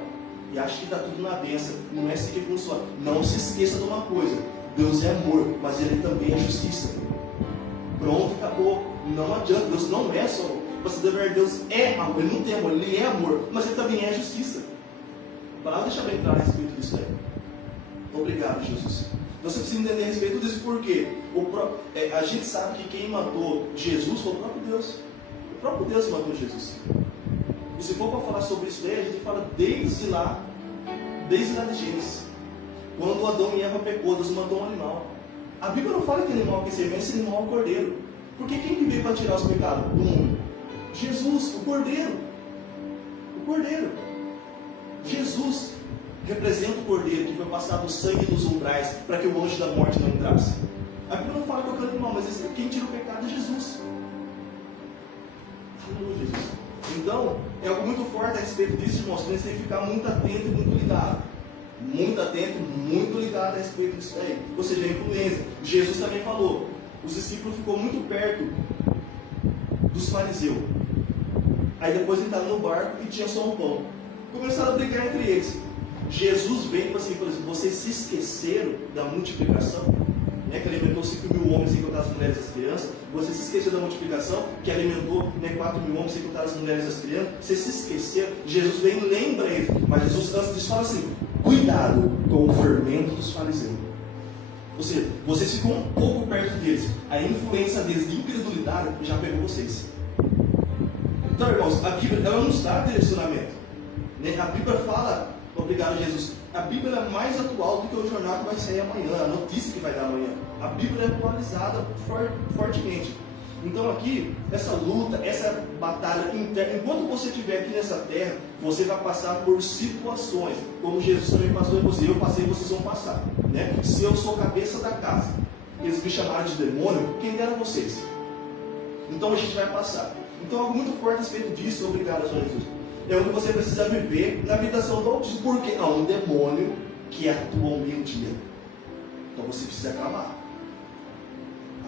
E acha que está tudo na bênção. Não é assim que funciona. Não se esqueça de uma coisa. Deus é amor, mas Ele também é justiça. Pronto, acabou. Não adianta. Deus não é só. Você deve ver, Deus é amor. Ele não tem amor, Ele é amor, mas Ele também é justiça. A palavra deixa bem claro a respeito disso aí. Obrigado, Jesus. Então você precisa entender a respeito disso, porque a gente sabe que quem matou Jesus foi o próprio Deus. O próprio Deus matou Jesus. E se for para falar sobre isso daí, a gente fala desde lá de Gênesis. Quando Adão e Eva pecou, Deus mandou um animal. A Bíblia não fala que animal que serve, esse animal é o cordeiro. Porque quem que veio para tirar os pecados do mundo? Jesus, o cordeiro. O cordeiro. Jesus representa o cordeiro que foi passado o sangue nos umbrais para que o anjo da morte não entrasse. A Bíblia não fala que é o animal, mas quem tira o pecado é Jesus. Aleluia, Jesus. Então, é algo muito forte a respeito disso, irmãos. Você tem que ficar muito atento e muito ligado. Muito atento, muito ligado a respeito disso aí. Ou seja, a influência. Jesus também falou. Os discípulos ficou muito perto dos fariseus. Aí depois entraram no barco e tinha só um pão. Começaram a brigar entre eles. Jesus veio para assim, vocês se esqueceram da multiplicação? Né, que alimentou 5.000 homens sem contar as mulheres e as crianças. Você se esqueceu da multiplicação, que alimentou 4.000 homens sem contar as mulheres e as crianças. Você se esqueceu. Jesus vem e lembra eles. Mas Jesus antes disso fala assim, cuidado com o fermento dos fariseus. Ou seja, vocês ficam um pouco perto deles. A influência deles de incredulidade já pegou vocês. Então, irmãos, a Bíblia ela nos dá direcionamento. Né? A Bíblia fala, obrigado Jesus, a Bíblia é mais atual do que o jornal que vai sair amanhã, a notícia que vai dar amanhã. A Bíblia é atualizada fortemente. Então aqui, essa luta, essa batalha interna, enquanto você estiver aqui nessa terra, você vai passar por situações, como Jesus também passou em você, eu passei e vocês vão passar. Né? Se eu sou cabeça da casa, eles me chamaram de demônio, quem eram vocês? Então a gente vai passar. Então algo muito forte a respeito disso, obrigado Senhor Jesus, é onde você precisa viver na habitação do Altíssimo, porque há um demônio que atua ao meio-dia. Então você precisa clamar.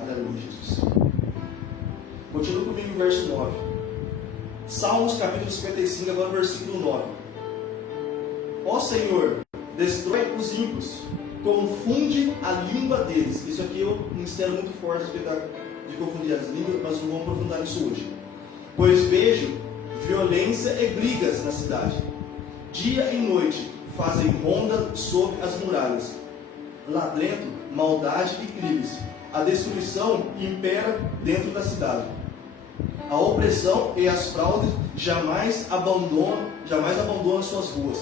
Aleluia, Jesus. Continua comigo no verso 9. Salmos capítulo 55, agora versículo 9. Ó Senhor, destrói os ímpios, confunde a língua deles. Isso aqui é um mistério muito forte de confundir as línguas, mas não vamos aprofundar nisso hoje. Pois vejo violência e brigas na cidade. Dia e noite fazem ronda sobre as muralhas. Ladrento, maldade e crimes. A destruição impera dentro da cidade. A opressão e as fraudes jamais abandonam suas ruas.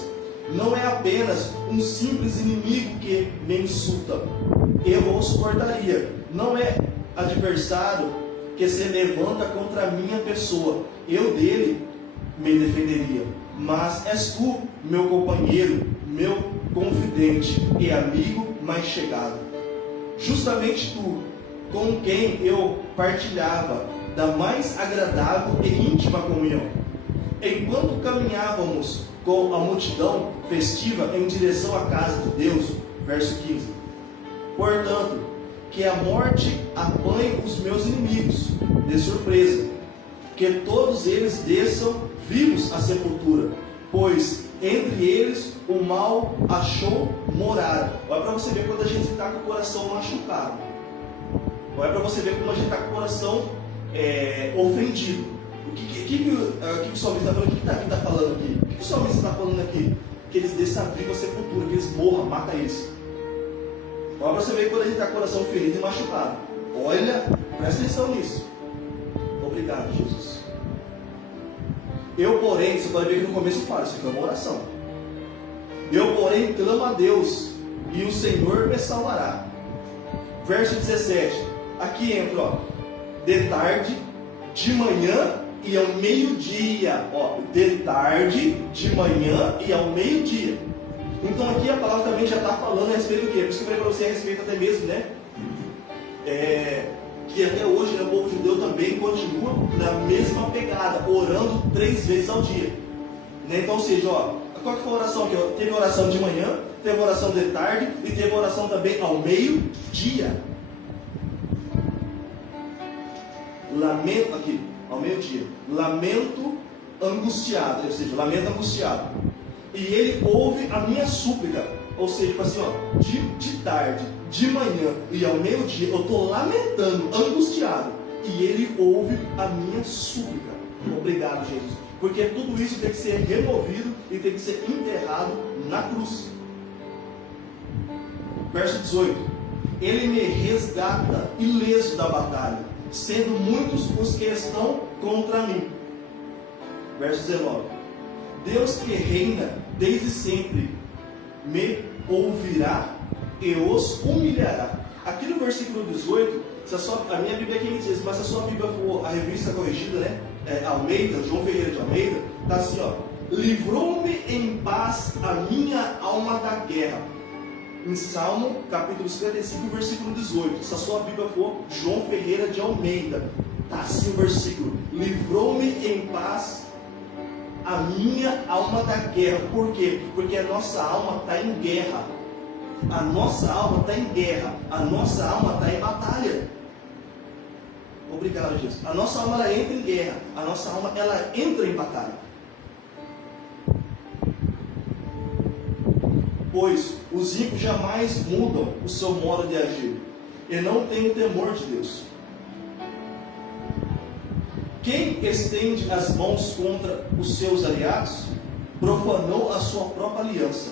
não é apenas um simples inimigo que me insulta. Eu o suportaria. Não é adversário que se levanta contra a minha pessoa. Eu dele me defenderia. Mas és tu, meu companheiro, meu confidente e amigo mais chegado. Justamente tu, com quem eu partilhava da mais agradável e íntima comunhão. Enquanto caminhávamos com a multidão festiva em direção à casa de Deus, verso 15. Portanto, que a morte apanhe os meus inimigos de surpresa, que todos eles desçam vivos à sepultura, pois entre eles o mal achou morada. Olha para você ver quando a gente está com o coração machucado. Olha para você ver como a gente está com o coração ofendido. O que o salmista está falando? O que Davi está falando aqui? O que o salmista está falando aqui? Que eles desçam vivos à sepultura, que eles morram, mata eles. Olha para você ver quando a gente está com o coração ferido e machucado. Olha, presta atenção nisso. Obrigado, Jesus. Eu, porém, você pode ver que no começo eu falo, isso aqui é uma oração. Eu, porém, clamo a Deus, e o Senhor me salvará. Verso 17. Aqui entra, ó, de tarde, de manhã e ao meio-dia. Ó, de tarde, de manhã e ao meio-dia. Então aqui a palavra também já está falando a respeito do quê? Por isso que eu falei para você a respeito até mesmo, né? Que até hoje, né, o povo judeu também continua na mesma pegada, orando 3 vezes ao dia. Né? Então, ou seja, ó, qual que foi a oração aqui? Teve oração de manhã, teve oração de tarde e teve oração também ao meio-dia. Lamento, aqui, ao meio-dia. Lamento angustiado, ou seja, lamento angustiado. E ele ouve a minha súplica. Ou seja, tipo assim, ó, de tarde, de manhã e ao meio-dia, eu estou lamentando, angustiado. E ele ouve a minha súplica. Obrigado, Jesus. Porque tudo isso tem que ser removido e tem que ser enterrado na cruz. Verso 18. Ele me resgata ileso da batalha, sendo muitos os que estão contra mim. Verso 19. Deus que reina desde sempre me ouvirá e os humilhará. Aqui no versículo 18, a minha Bíblia aqui me diz, mas se a sua Bíblia for a revista corrigida, né? Almeida, João Ferreira de Almeida, está assim, ó. Livrou-me em paz a minha alma da guerra. Em Salmo, capítulo 55, versículo 18. Se a sua Bíblia for João Ferreira de Almeida, está assim o versículo. Livrou-me em paz a minha alma da guerra. Por quê? Porque a nossa alma está em guerra. A nossa alma está em guerra. A nossa alma está em batalha. Obrigado, Jesus. A nossa alma ela entra em guerra. A nossa alma ela entra em batalha. Pois os ímpios jamais mudam o seu modo de agir e não têm o temor de Deus. Quem estende as mãos contra os seus aliados profanou a sua própria aliança.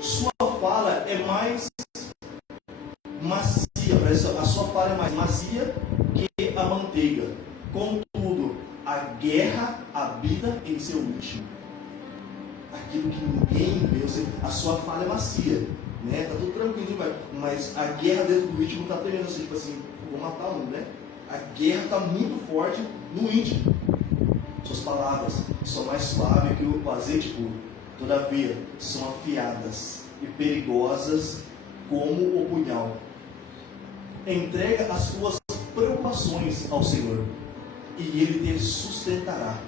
Sua fala é mais macia, a sua fala é mais macia que a manteiga. Contudo, a guerra habita em seu íntimo. Aquilo que ninguém vê, a sua fala é macia, né? Tá tudo tranquilo, mas a guerra dentro do íntimo está tremendo, tipo assim, vou matar um, né? A guerra está muito forte no íntimo. Suas palavras são mais suaves que o azeite puro, todavia são afiadas e perigosas como o punhal. Entrega as tuas preocupações ao Senhor e Ele te sustentará.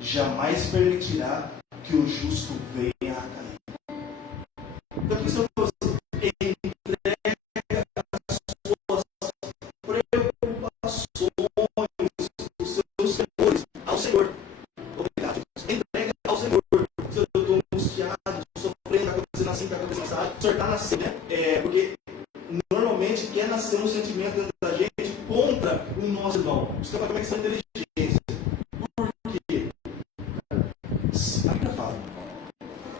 Jamais permitirá que o justo venha a cair. Então, aqui são você entrega as suas preocupações, os seus temores ao Senhor. Obrigado. Entrega ao Senhor. Se eu estou angustiado, sofrendo, está acontecendo assim, está acontecendo assim, o Senhor está nascendo, né? Porque normalmente quer nascer um sentimento dentro da gente contra o nosso irmão. Por isso que eu falo como é que são inteligência. Por quê? A Bíblia fala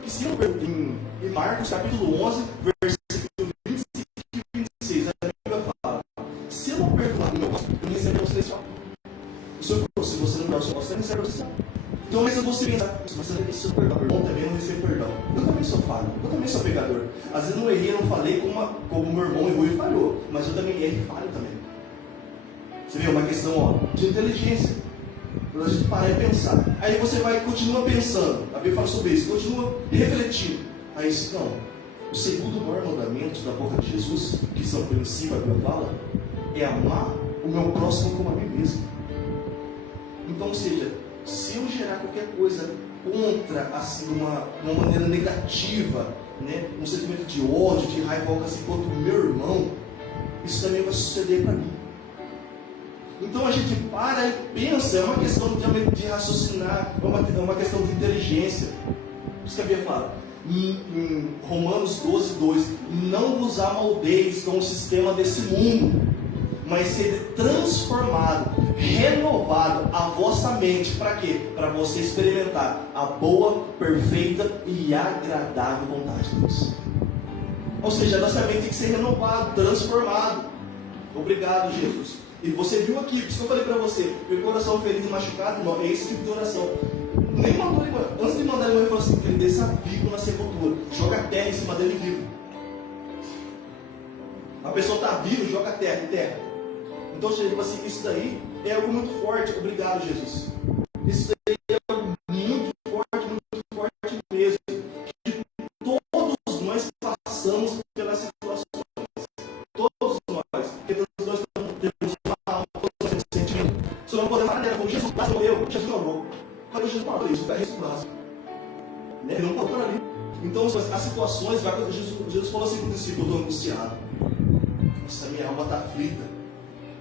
que se eu em Marcos capítulo 11, versículo 25 e 26, a Bíblia fala: se eu não perdoar o meu próximo, eu não receberei o celestial. O Senhor falou: se você não der o seu próximo, você não recebe o celestial. Então, mas eu você pensar, mas eu recebo perdão, o irmão também não recebe perdão. Eu também sou falho, eu também sou pecador. Às vezes não errei, não falei como o meu irmão errou e falhou, mas eu também erro e falho também. Você vê, é uma questão de inteligência. Para a gente parar e pensar. Aí você vai e continua pensando. A Bíblia fala sobre isso, continua refletindo. Aí não. O segundo maior mandamento da boca de Jesus, que são princípios, a Bíblia fala, é amar o meu próximo como a mim mesmo. Então, ou seja, se eu gerar qualquer coisa contra, assim, uma maneira negativa, né, um sentimento de ódio, de raiva, algo assim, contra o meu irmão, isso também vai suceder para mim. Então a gente para e pensa, é uma questão de raciocinar, é uma questão de inteligência. Por isso que a Bíblia fala, em Romanos 12:2, não vos amoldeis com o sistema desse mundo, mas ser transformado, renovado a vossa mente. Para quê? Para você experimentar a boa, perfeita e agradável vontade de Deus. Ou seja, a nossa mente tem que ser renovada, transformada. Obrigado, Jesus. E você viu aqui, por isso que eu falei para você, meu coração ferido e machucado, irmão, é esse tipo de oração. Nem mandou ele, antes de mandar ele falou assim, que ele desça vivo na sepultura, joga a terra em cima dele vivo. A pessoa está viva, joga a terra em terra. Então, tipo assim, isso daí é algo muito forte. Obrigado, Jesus. Isso daí é algo muito forte mesmo. Que todos nós passamos pelas situações. Todos nós. Porque nós temos uma alma, todos nós temos sentimento. Só não podemos falar, como Jesus morreu, Jesus orou. Mas Jesus não falou isso, vai ressuscitar. Ele não parou ali. Então, as situações, Jesus falou assim para o discípulo, eu estou angustiado. Nossa, minha alma está aflita.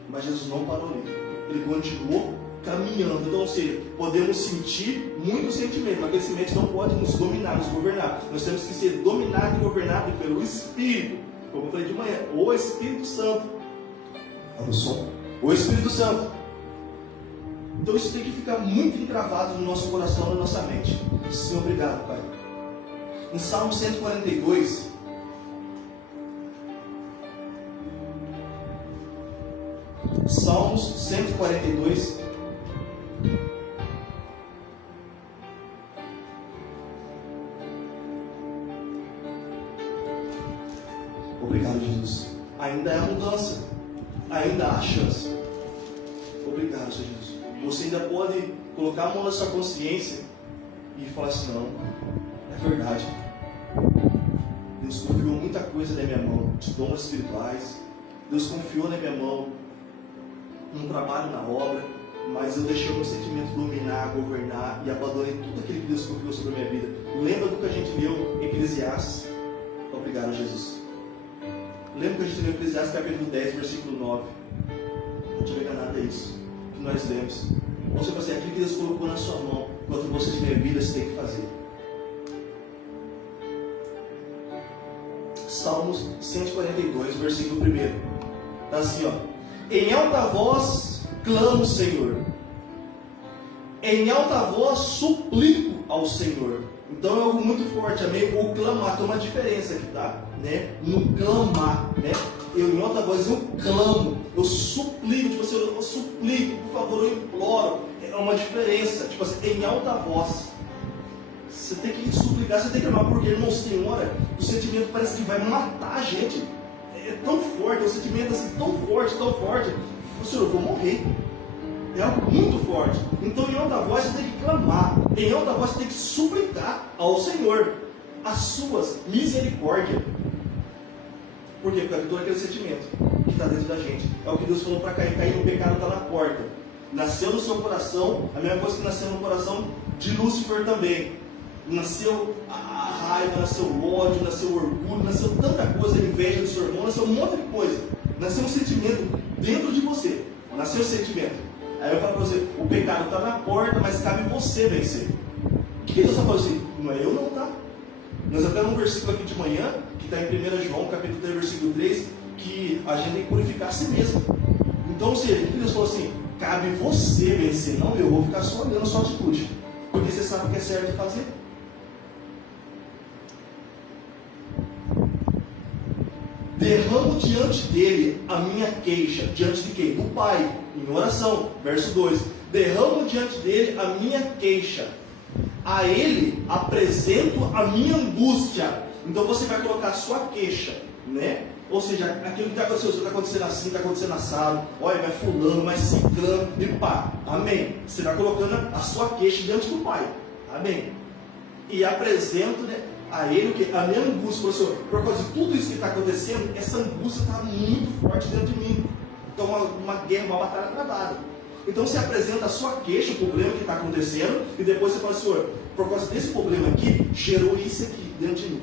Mas Jesus não parou ali. Ele continuou caminhando. Então, ou seja, podemos sentir muito sentimento, mas esse sentimento não pode nos dominar, nos governar. Nós temos que ser dominados e governados pelo Espírito. Como eu falei de manhã, o Espírito Santo. Olha o som. O Espírito Santo. Então isso tem que ficar muito encravado no nosso coração, na nossa mente. Senhor, obrigado, Pai. No Salmo 142, Salmos 142. Obrigado, Jesus. Ainda há mudança, ainda há chance. Obrigado, Jesus. Você ainda pode colocar a mão na sua consciência e falar assim, não, é verdade. Deus confiou muita coisa na minha mão, de dons espirituais. Deus confiou na minha mão um trabalho na obra, mas eu deixei o meu sentimento dominar, governar e abandonei tudo aquilo que Deus confiou sobre a minha vida. Lembra do que a gente leu em Eclesiastes? Obrigado, Jesus. Lembra que a gente leu em Eclesiastes capítulo 10, versículo 9? Não te enganado, é isso que nós lemos. Ou seja, assim, aquilo que Deus colocou na sua mão, enquanto você tiver vida, você tem que fazer. Salmos 142, versículo 1. Está assim, ó. Em alta voz clamo, Senhor. Em alta voz suplico ao Senhor. Então é algo muito forte, amém? O clamar, tem uma diferença aqui, tá? Né? No clamar, né? Eu em alta voz, eu clamo, eu suplico, tipo assim, eu suplico, por favor, eu imploro. É uma diferença, tipo assim, em alta voz. Você tem que suplicar, você tem que clamar, porque, irmãos, tem hora, o sentimento parece que vai matar a gente. É tão forte, o sentimento assim, tão forte, Senhor, eu vou morrer. É algo muito forte. Então, em alta voz, você tem que clamar. Em alta voz, você tem que suplicar ao Senhor as suas misericórdias. Por quê? Porque todo aquele sentimento que está dentro da gente. É o que Deus falou para Caim. Caim, o pecado está na porta. Nasceu no seu coração, a mesma coisa que nasceu no coração de Lúcifer também. Nasceu a raiva, nasceu o ódio, nasceu o orgulho, nasceu tanta coisa, a inveja do seu irmão, nasceu um monte de coisa. Nasceu um sentimento dentro de você. Nasceu o sentimento. Aí eu falo para você, o pecado está na porta, mas cabe você vencer. O que Deus está falando assim? Não é eu não, tá? Nós até num versículo aqui de manhã, que está em 1 João, capítulo 3, versículo 3, que a gente tem que purificar a si mesmo. Então, ou seja, o que Deus falou assim? Cabe você vencer, não eu vou ficar só olhando a sua atitude. Porque você sabe o que é certo de fazer. Derramo diante dele a minha queixa. Diante de quem? Do Pai, em oração. Verso 2. Derramo diante dele a minha queixa. a Ele apresento a minha angústia. Então você vai colocar a sua queixa, né? Ou seja, aquilo que está acontecendo assim, está acontecendo assado, olha, vai fulano, vai ciclano, e pá, amém. Você vai colocando a sua queixa diante do Pai, amém. E apresento, né, a Ele a minha angústia, professor, por causa de tudo isso que está acontecendo, essa angústia está muito forte dentro de mim. Então uma guerra, uma batalha travada. Então você apresenta a sua queixa, o problema que está acontecendo, e depois você fala, Senhor, por causa desse problema aqui, gerou isso aqui dentro de mim.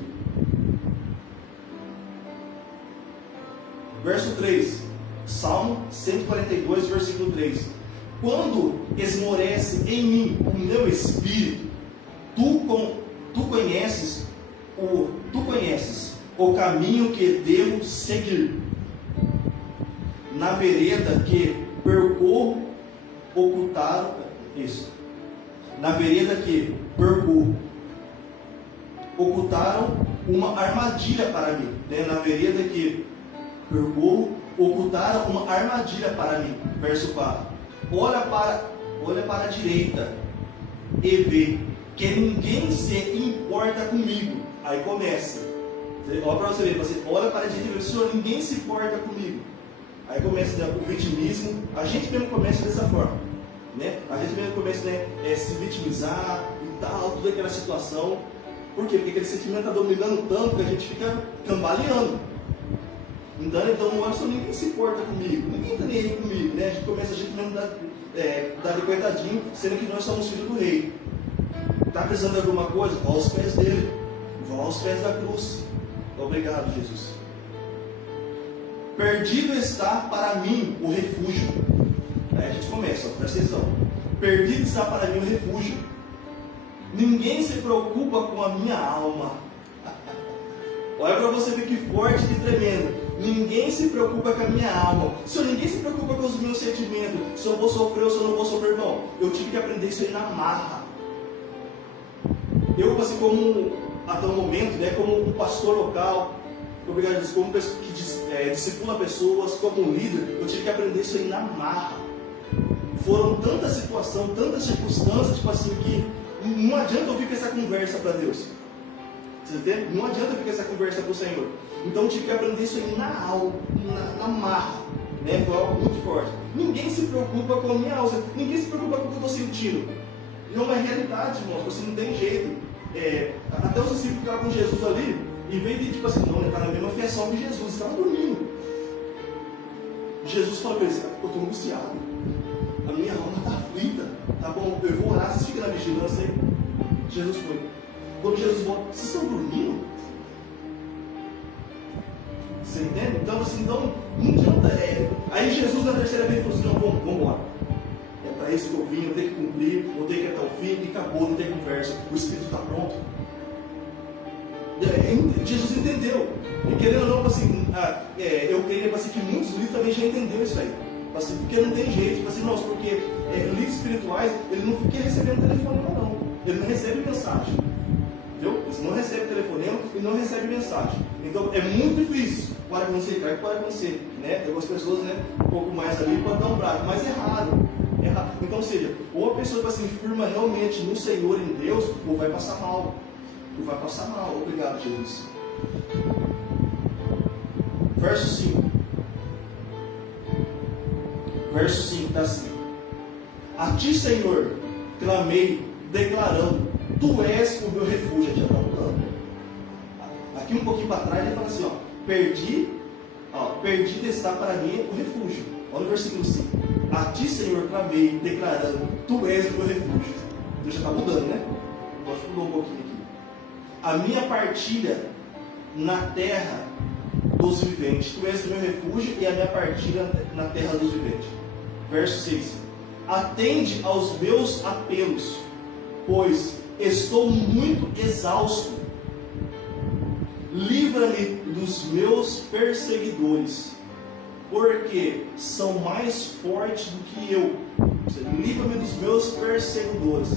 Verso 3, Salmo 142, versículo 3. Quando esmorece em mim o meu espírito, tu conheces o caminho que devo seguir. Na vereda que percorro, ocultaram uma armadilha para mim. Né? Na vereda que percorro, ocultaram uma armadilha para mim. Verso 4. Olha para a direita e vê que ninguém se importa comigo. Aí começa. Olha para você ver, olha para a direita e vê, Senhor, ninguém se importa comigo. Aí começa, né, o vitimismo. A gente mesmo começa dessa forma, né? A gente mesmo começa, né, se vitimizar e tal, toda aquela situação. Por quê? Porque aquele sentimento está dominando tanto que a gente fica cambaleando. Então ninguém se importa comigo, ninguém está nem aí comigo, né? A gente mesmo dar de coitadinho, sendo que nós somos filhos do rei. Está precisando de alguma coisa? Vá aos pés dele, vá aos pés da cruz. Obrigado, Jesus. Perdido está para mim o refúgio. Aí a gente começa, presta atenção. Perdido está para mim o refúgio. Ninguém se preocupa com a minha alma. Olha para você ver que forte e tremendo. Ninguém se preocupa com a minha alma. Se ninguém se preocupa com os meus sentimentos, se eu vou sofrer ou se eu não vou sofrer, irmão, eu tive que aprender isso aí na marra. Eu, assim, como até o momento, né, como um pastor local, obrigado, como pessoa que discipula pessoas, como um líder, eu tive que aprender isso aí na marra. Foram tantas situações, tantas circunstâncias, tipo assim, que não adianta eu ficar essa conversa para Deus. Você entende? Não adianta eu ficar essa conversa para o Senhor. Então eu tive que aprender isso aí na marra. Né? Foi algo muito forte. Ninguém se preocupa com a minha alma. Ninguém se preocupa com o que eu estou sentindo. E é uma realidade, irmãos. Você não tem jeito. Até os discípulos ficaram com Jesus ali, em vez de, tipo assim, não, ele está na mesma fiação que Jesus, estava dormindo. Jesus falou para eles, eu estou angustiado. A minha alma está aflita. Tá bom, eu vou orar, vocês ficam na vigilância aí. Jesus foi. Quando Jesus volta, vocês estão dormindo? Você entende? Então, assim, não adianta. Aí Jesus na terceira vez falou assim, não, vamos embora. É para isso que eu vim, eu tenho que cumprir, eu tenho que ir até o fim, e acabou, não tem conversa. O Espírito está pronto. Jesus entendeu. E querendo ou não, assim, eu creio assim, que muitos líderes também já entenderam isso aí. Assim, porque não tem jeito, assim, nossa, porque líderes espirituais, ele não fica recebendo telefonema, não. Ele não recebe mensagem. Entendeu? Eles não recebem telefonema e não recebem mensagem. Então é muito difícil. Pode acontecer, cara, pode acontecer. Né? Tem algumas pessoas, né, um pouco mais ali, pode dar um braço, mas é raro. É raro. Então, ou seja, ou a pessoa se firma realmente no Senhor, em Deus, ou vai passar mal. Ou vai passar mal. Obrigado, Jesus. Verso 5. Verso 5 está assim: a ti, Senhor, clamei, declarando, tu és o meu refúgio. Já está mudando. Aqui um pouquinho para trás ele fala assim, perdido está para mim o refúgio. Olha o versículo 5. A ti, Senhor, clamei, declarando, tu és o meu refúgio. Então já está mudando, né? Pode mudar um pouquinho aqui. A minha partilha na terra dos viventes. Tu és o meu refúgio e a minha partilha na terra dos viventes. Verso 6. Atende aos meus apelos, pois estou muito exausto. Livra-me dos meus perseguidores, porque são mais fortes do que eu. Livra-me dos meus perseguidores.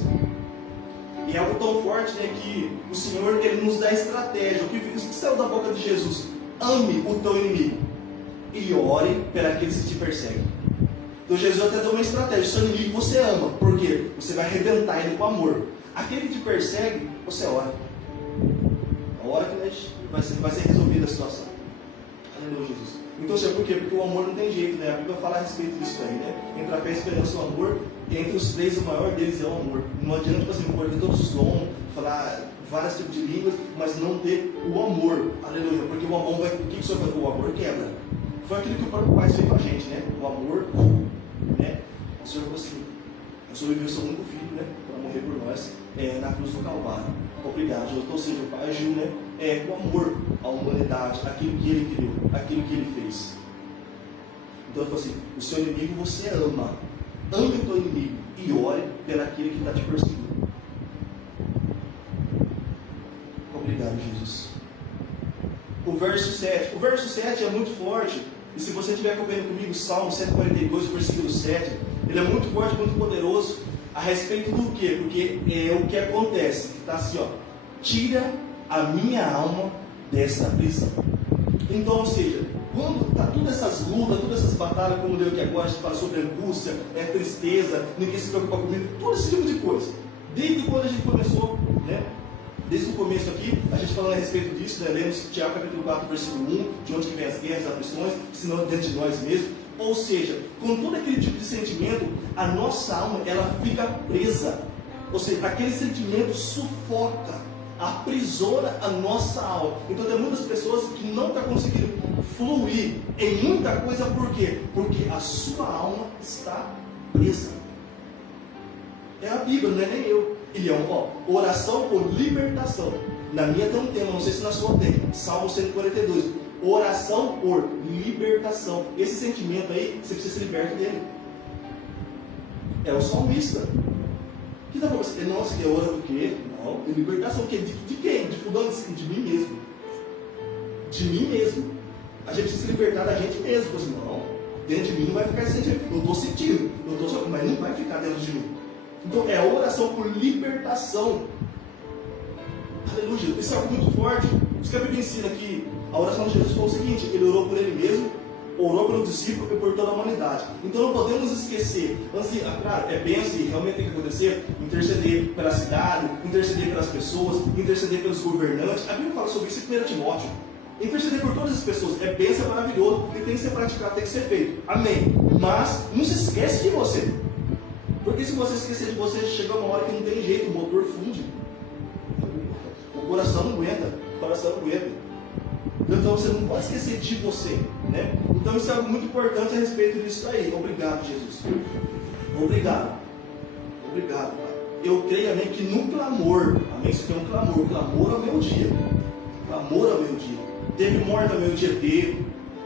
E é algo tão forte, né, que o Senhor, ele nos dá estratégia. O que saiu da boca de Jesus? Ame o teu inimigo e ore para aqueles que te perseguem. Então Jesus até deu uma estratégia. O seu inimigo você ama, por quê? Você vai arrebentar ele com amor. Aquele que te persegue, você ora. A hora que vai ser resolvida a situação. Aleluia, Jesus. Então, por quê? Porque o amor não tem jeito, né? A Bíblia fala a respeito disso aí, né? Entre a fé, a esperança e o amor, entre os três, o maior deles é o amor. Não adianta, tipo assim, poder ter todos os dons, falar vários tipos de línguas, mas não ter o amor. Aleluia. Porque o amor vai. O que o Senhor faz? O amor quebra. Foi aquilo que o próprio Pai fez com a gente, né? O amor, né? O Senhor falou assim: o Senhor enviou seu único filho, né? Para morrer por nós, na cruz do Calvário. Obrigado, Jesus. Ou seja, o Pai agiu, né? Com amor à humanidade, aquilo que Ele criou, aquilo que Ele fez. Então ele falou assim: o seu inimigo você ama. Ame o teu inimigo e ore pelaquele que está te perseguindo. Obrigado, Jesus. O verso 7. O verso 7 é muito forte. E se você estiver acompanhando comigo, Salmo 142, versículo 7, ele é muito forte, muito poderoso. A respeito do quê? Porque é o que acontece. Que está assim, ó: tira a minha alma dessa prisão. Então, ou seja, quando está todas essas lutas, todas essas batalhas, como deu aqui agora, a gente fala sobre angústia, tristeza, ninguém se preocupa comigo, todo esse tipo de coisa. Desde quando a gente começou, né? Desde o começo aqui, a gente falando a respeito disso, né? Lemos Tiago capítulo 4, versículo 1, de onde que vem as guerras, as aflições, senão dentro de nós mesmos. Ou seja, com todo aquele tipo de sentimento, a nossa alma, ela fica presa. Ou seja, aquele sentimento sufoca, aprisiona a nossa alma. Então tem muitas pessoas que não estão conseguindo fluir em muita coisa. Por quê? Porque a sua alma está presa. É a Bíblia, não é nem eu. Ele é oração por libertação. Na minha tem um tema, não sei se na sua tem. Salmo 142. Oração por libertação. Esse sentimento aí, você precisa ser liberto dele. É o salmista. Que tá falando assim, nossa, que é hora do quê? Não, é libertação. De quem? De fulano? De mim mesmo. De mim mesmo. A gente precisa se libertar da gente mesmo. Assim, não, dentro de mim não vai ficar esse sentimento. Eu estou sentindo, mas não vai ficar dentro de mim. Então é a oração por libertação. Aleluia. Isso é algo muito forte. Isso que a Bíblia ensina que a oração de Jesus foi o seguinte: ele orou por ele mesmo, orou pelo discípulo e por toda a humanidade. Então não podemos esquecer. Assim, claro, é bem assim, realmente tem que acontecer: interceder pela cidade, interceder pelas pessoas, interceder pelos governantes. A Bíblia fala sobre isso em 1 Timóteo. Interceder por todas as pessoas é bênção, é maravilhoso, e tem que ser praticado, tem que ser feito. Amém. Mas não se esquece de você. Porque se você esquecer de você, chega uma hora que não tem jeito, o motor funde. O coração não aguenta. Então você não pode esquecer de você, né? Então isso é algo muito importante a respeito disso aí. Obrigado, Jesus. Obrigado, Pai. Eu creio, amém, que no clamor, amém, isso aqui é um clamor ao meu dia. Clamor ao meu dia. Teve morte ao meu dia?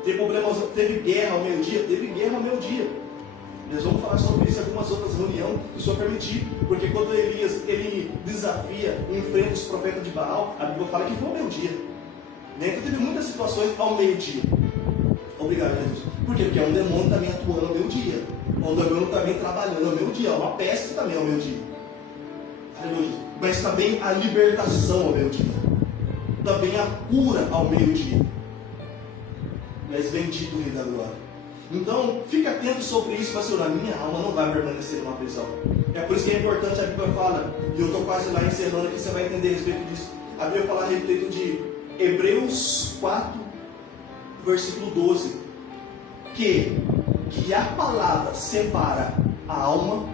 Teve problemas, teve guerra ao meu dia? Teve guerra ao meu dia. Nós vamos falar sobre isso em algumas outras reuniões, se o Senhor permitir. Porque quando Elias, ele desafia, enfrenta os profetas de Baal, a Bíblia fala que foi ao meio-dia. Então teve muitas situações ao meio-dia. Obrigado, Jesus. Por quê? Porque é um demônio também atuando ao meio-dia. Um demônio também trabalhando ao meio-dia. Uma peste também ao meio-dia. Aleluia. Mas também a libertação ao meio-dia. Também a cura ao meio-dia. Mas bendito o Rei da Glória. Então, fique atento sobre isso, Senhor. A minha alma não vai permanecer numa prisão. É por isso que é importante, a Bíblia fala, e eu estou quase lá encerrando aqui, você vai entender a respeito disso. A Bíblia fala a respeito de Hebreus 4, versículo 12, que a palavra separa a alma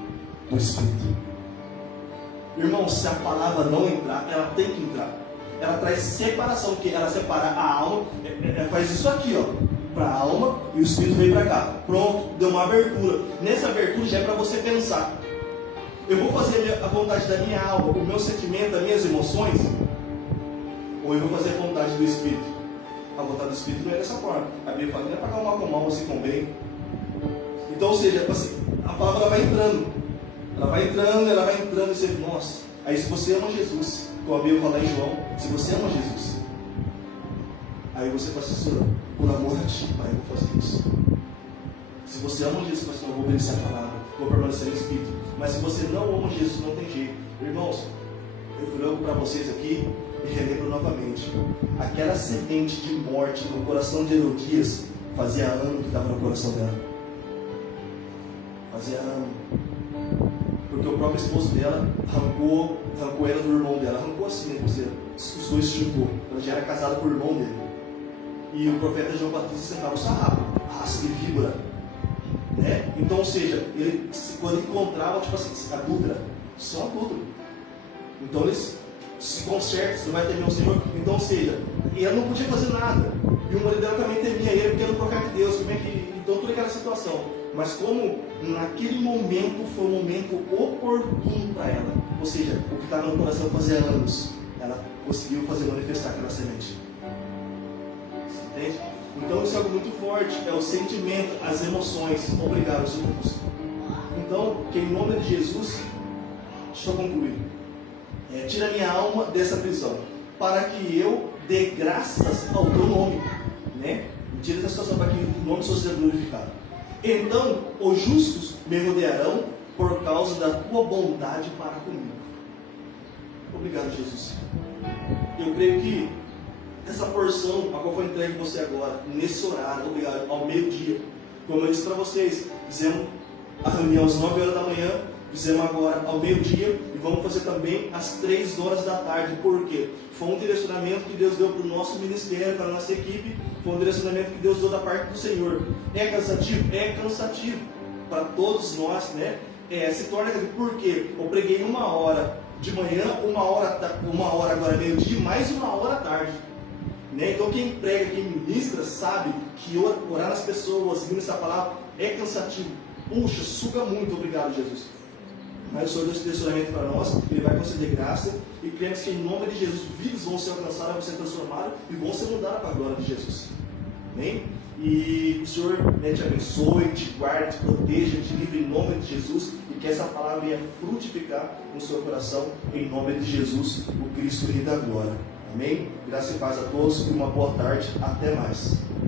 do espírito. Irmão, se a palavra não entrar, ela tem que entrar. Ela traz separação, porque ela separa a alma, faz isso aqui, para a alma, e o espírito veio para cá. Pronto, deu uma abertura. Nessa abertura já é para você pensar: eu vou fazer a vontade da minha alma, o meu sentimento, as minhas emoções, ou eu vou fazer a vontade do espírito? A vontade do espírito não é dessa forma. A Bíblia fala: não é pagar mal com mal, você convém. Então, ou seja, a palavra ela vai entrando, e você, nossa. Aí se você ama Jesus, como a Bíblia fala em João, se você ama Jesus, aí você fala assim: Senhor, por amor a ti, Pai, eu vou fazer isso. Se você ama Jesus, você não vou obedecer a palavra, vou permanecer no Espírito. Mas se você não ama Jesus, não tem jeito. Irmãos, eu fui logo para vocês aqui e relembro novamente. Aquela semente de morte no coração de Herodias fazia ano que estava no coração dela. Fazia ano. porque o próprio esposo dela arrancou ela do irmão dela. Arrancou assim, né? Os dois chutou. Ela já era casada com o irmão dele. E o profeta João Batista sentava o sarrafo, raça de víbora. Né? Então, ou seja, ele, quando encontrava, tipo assim, adulta, são adultos. Então eles se consertam, você vai temer o Senhor. Então, ou seja, ela não podia fazer nada. E o marido dela também temia ele, porque era um profeta de Deus. Então, toda aquela situação. Mas como naquele momento foi um momento oportuno para ela, ou seja, o que estava no coração fazia anos, ela conseguiu fazer manifestar aquela semente. Você entende? Então isso é algo muito forte, é o sentimento, as emoções. Obrigado, irmãos. Então, que em nome de Jesus, deixa eu concluir. Tira minha alma dessa prisão, para que eu dê graças ao teu nome, né? Tira essa situação para que o nome seja glorificado. Então os justos me rodearão por causa da tua bondade para comigo. Obrigado, Jesus. Eu creio que essa porção, a qual foi entregue a você agora, nesse horário, obrigado, ao meio-dia, como eu disse para vocês, fizemos a reunião às 9 horas da manhã, fizemos agora ao meio-dia e vamos fazer também às 3 horas da tarde. Por quê? Foi um direcionamento que Deus deu para o nosso ministério, para a nossa equipe. Foi um direcionamento que Deus deu da parte do Senhor. É cansativo? É cansativo para todos nós, né? Se torna cansativo. Por quê? Eu preguei 1 hora de manhã, 1 hora agora meio-dia, mais 1 hora à tarde. Né? Então quem prega, quem ministra, sabe que orar nas pessoas, ministrar a palavra, é cansativo. Puxa, suga muito. Obrigado, Jesus. Mas o Senhor deu esse direcionamento para nós, Ele vai conceder graça, e cremos que em nome de Jesus, vidas vão ser alcançadas, vão ser transformadas e vão ser mudadas para a glória de Jesus. Amém? E o Senhor te abençoe, te guarde, te proteja, te livre em nome de Jesus, e que essa palavra venha frutificar no seu coração, em nome de Jesus, o Cristo Rei da Glória. Amém? Graça e paz a todos e uma boa tarde. Até mais.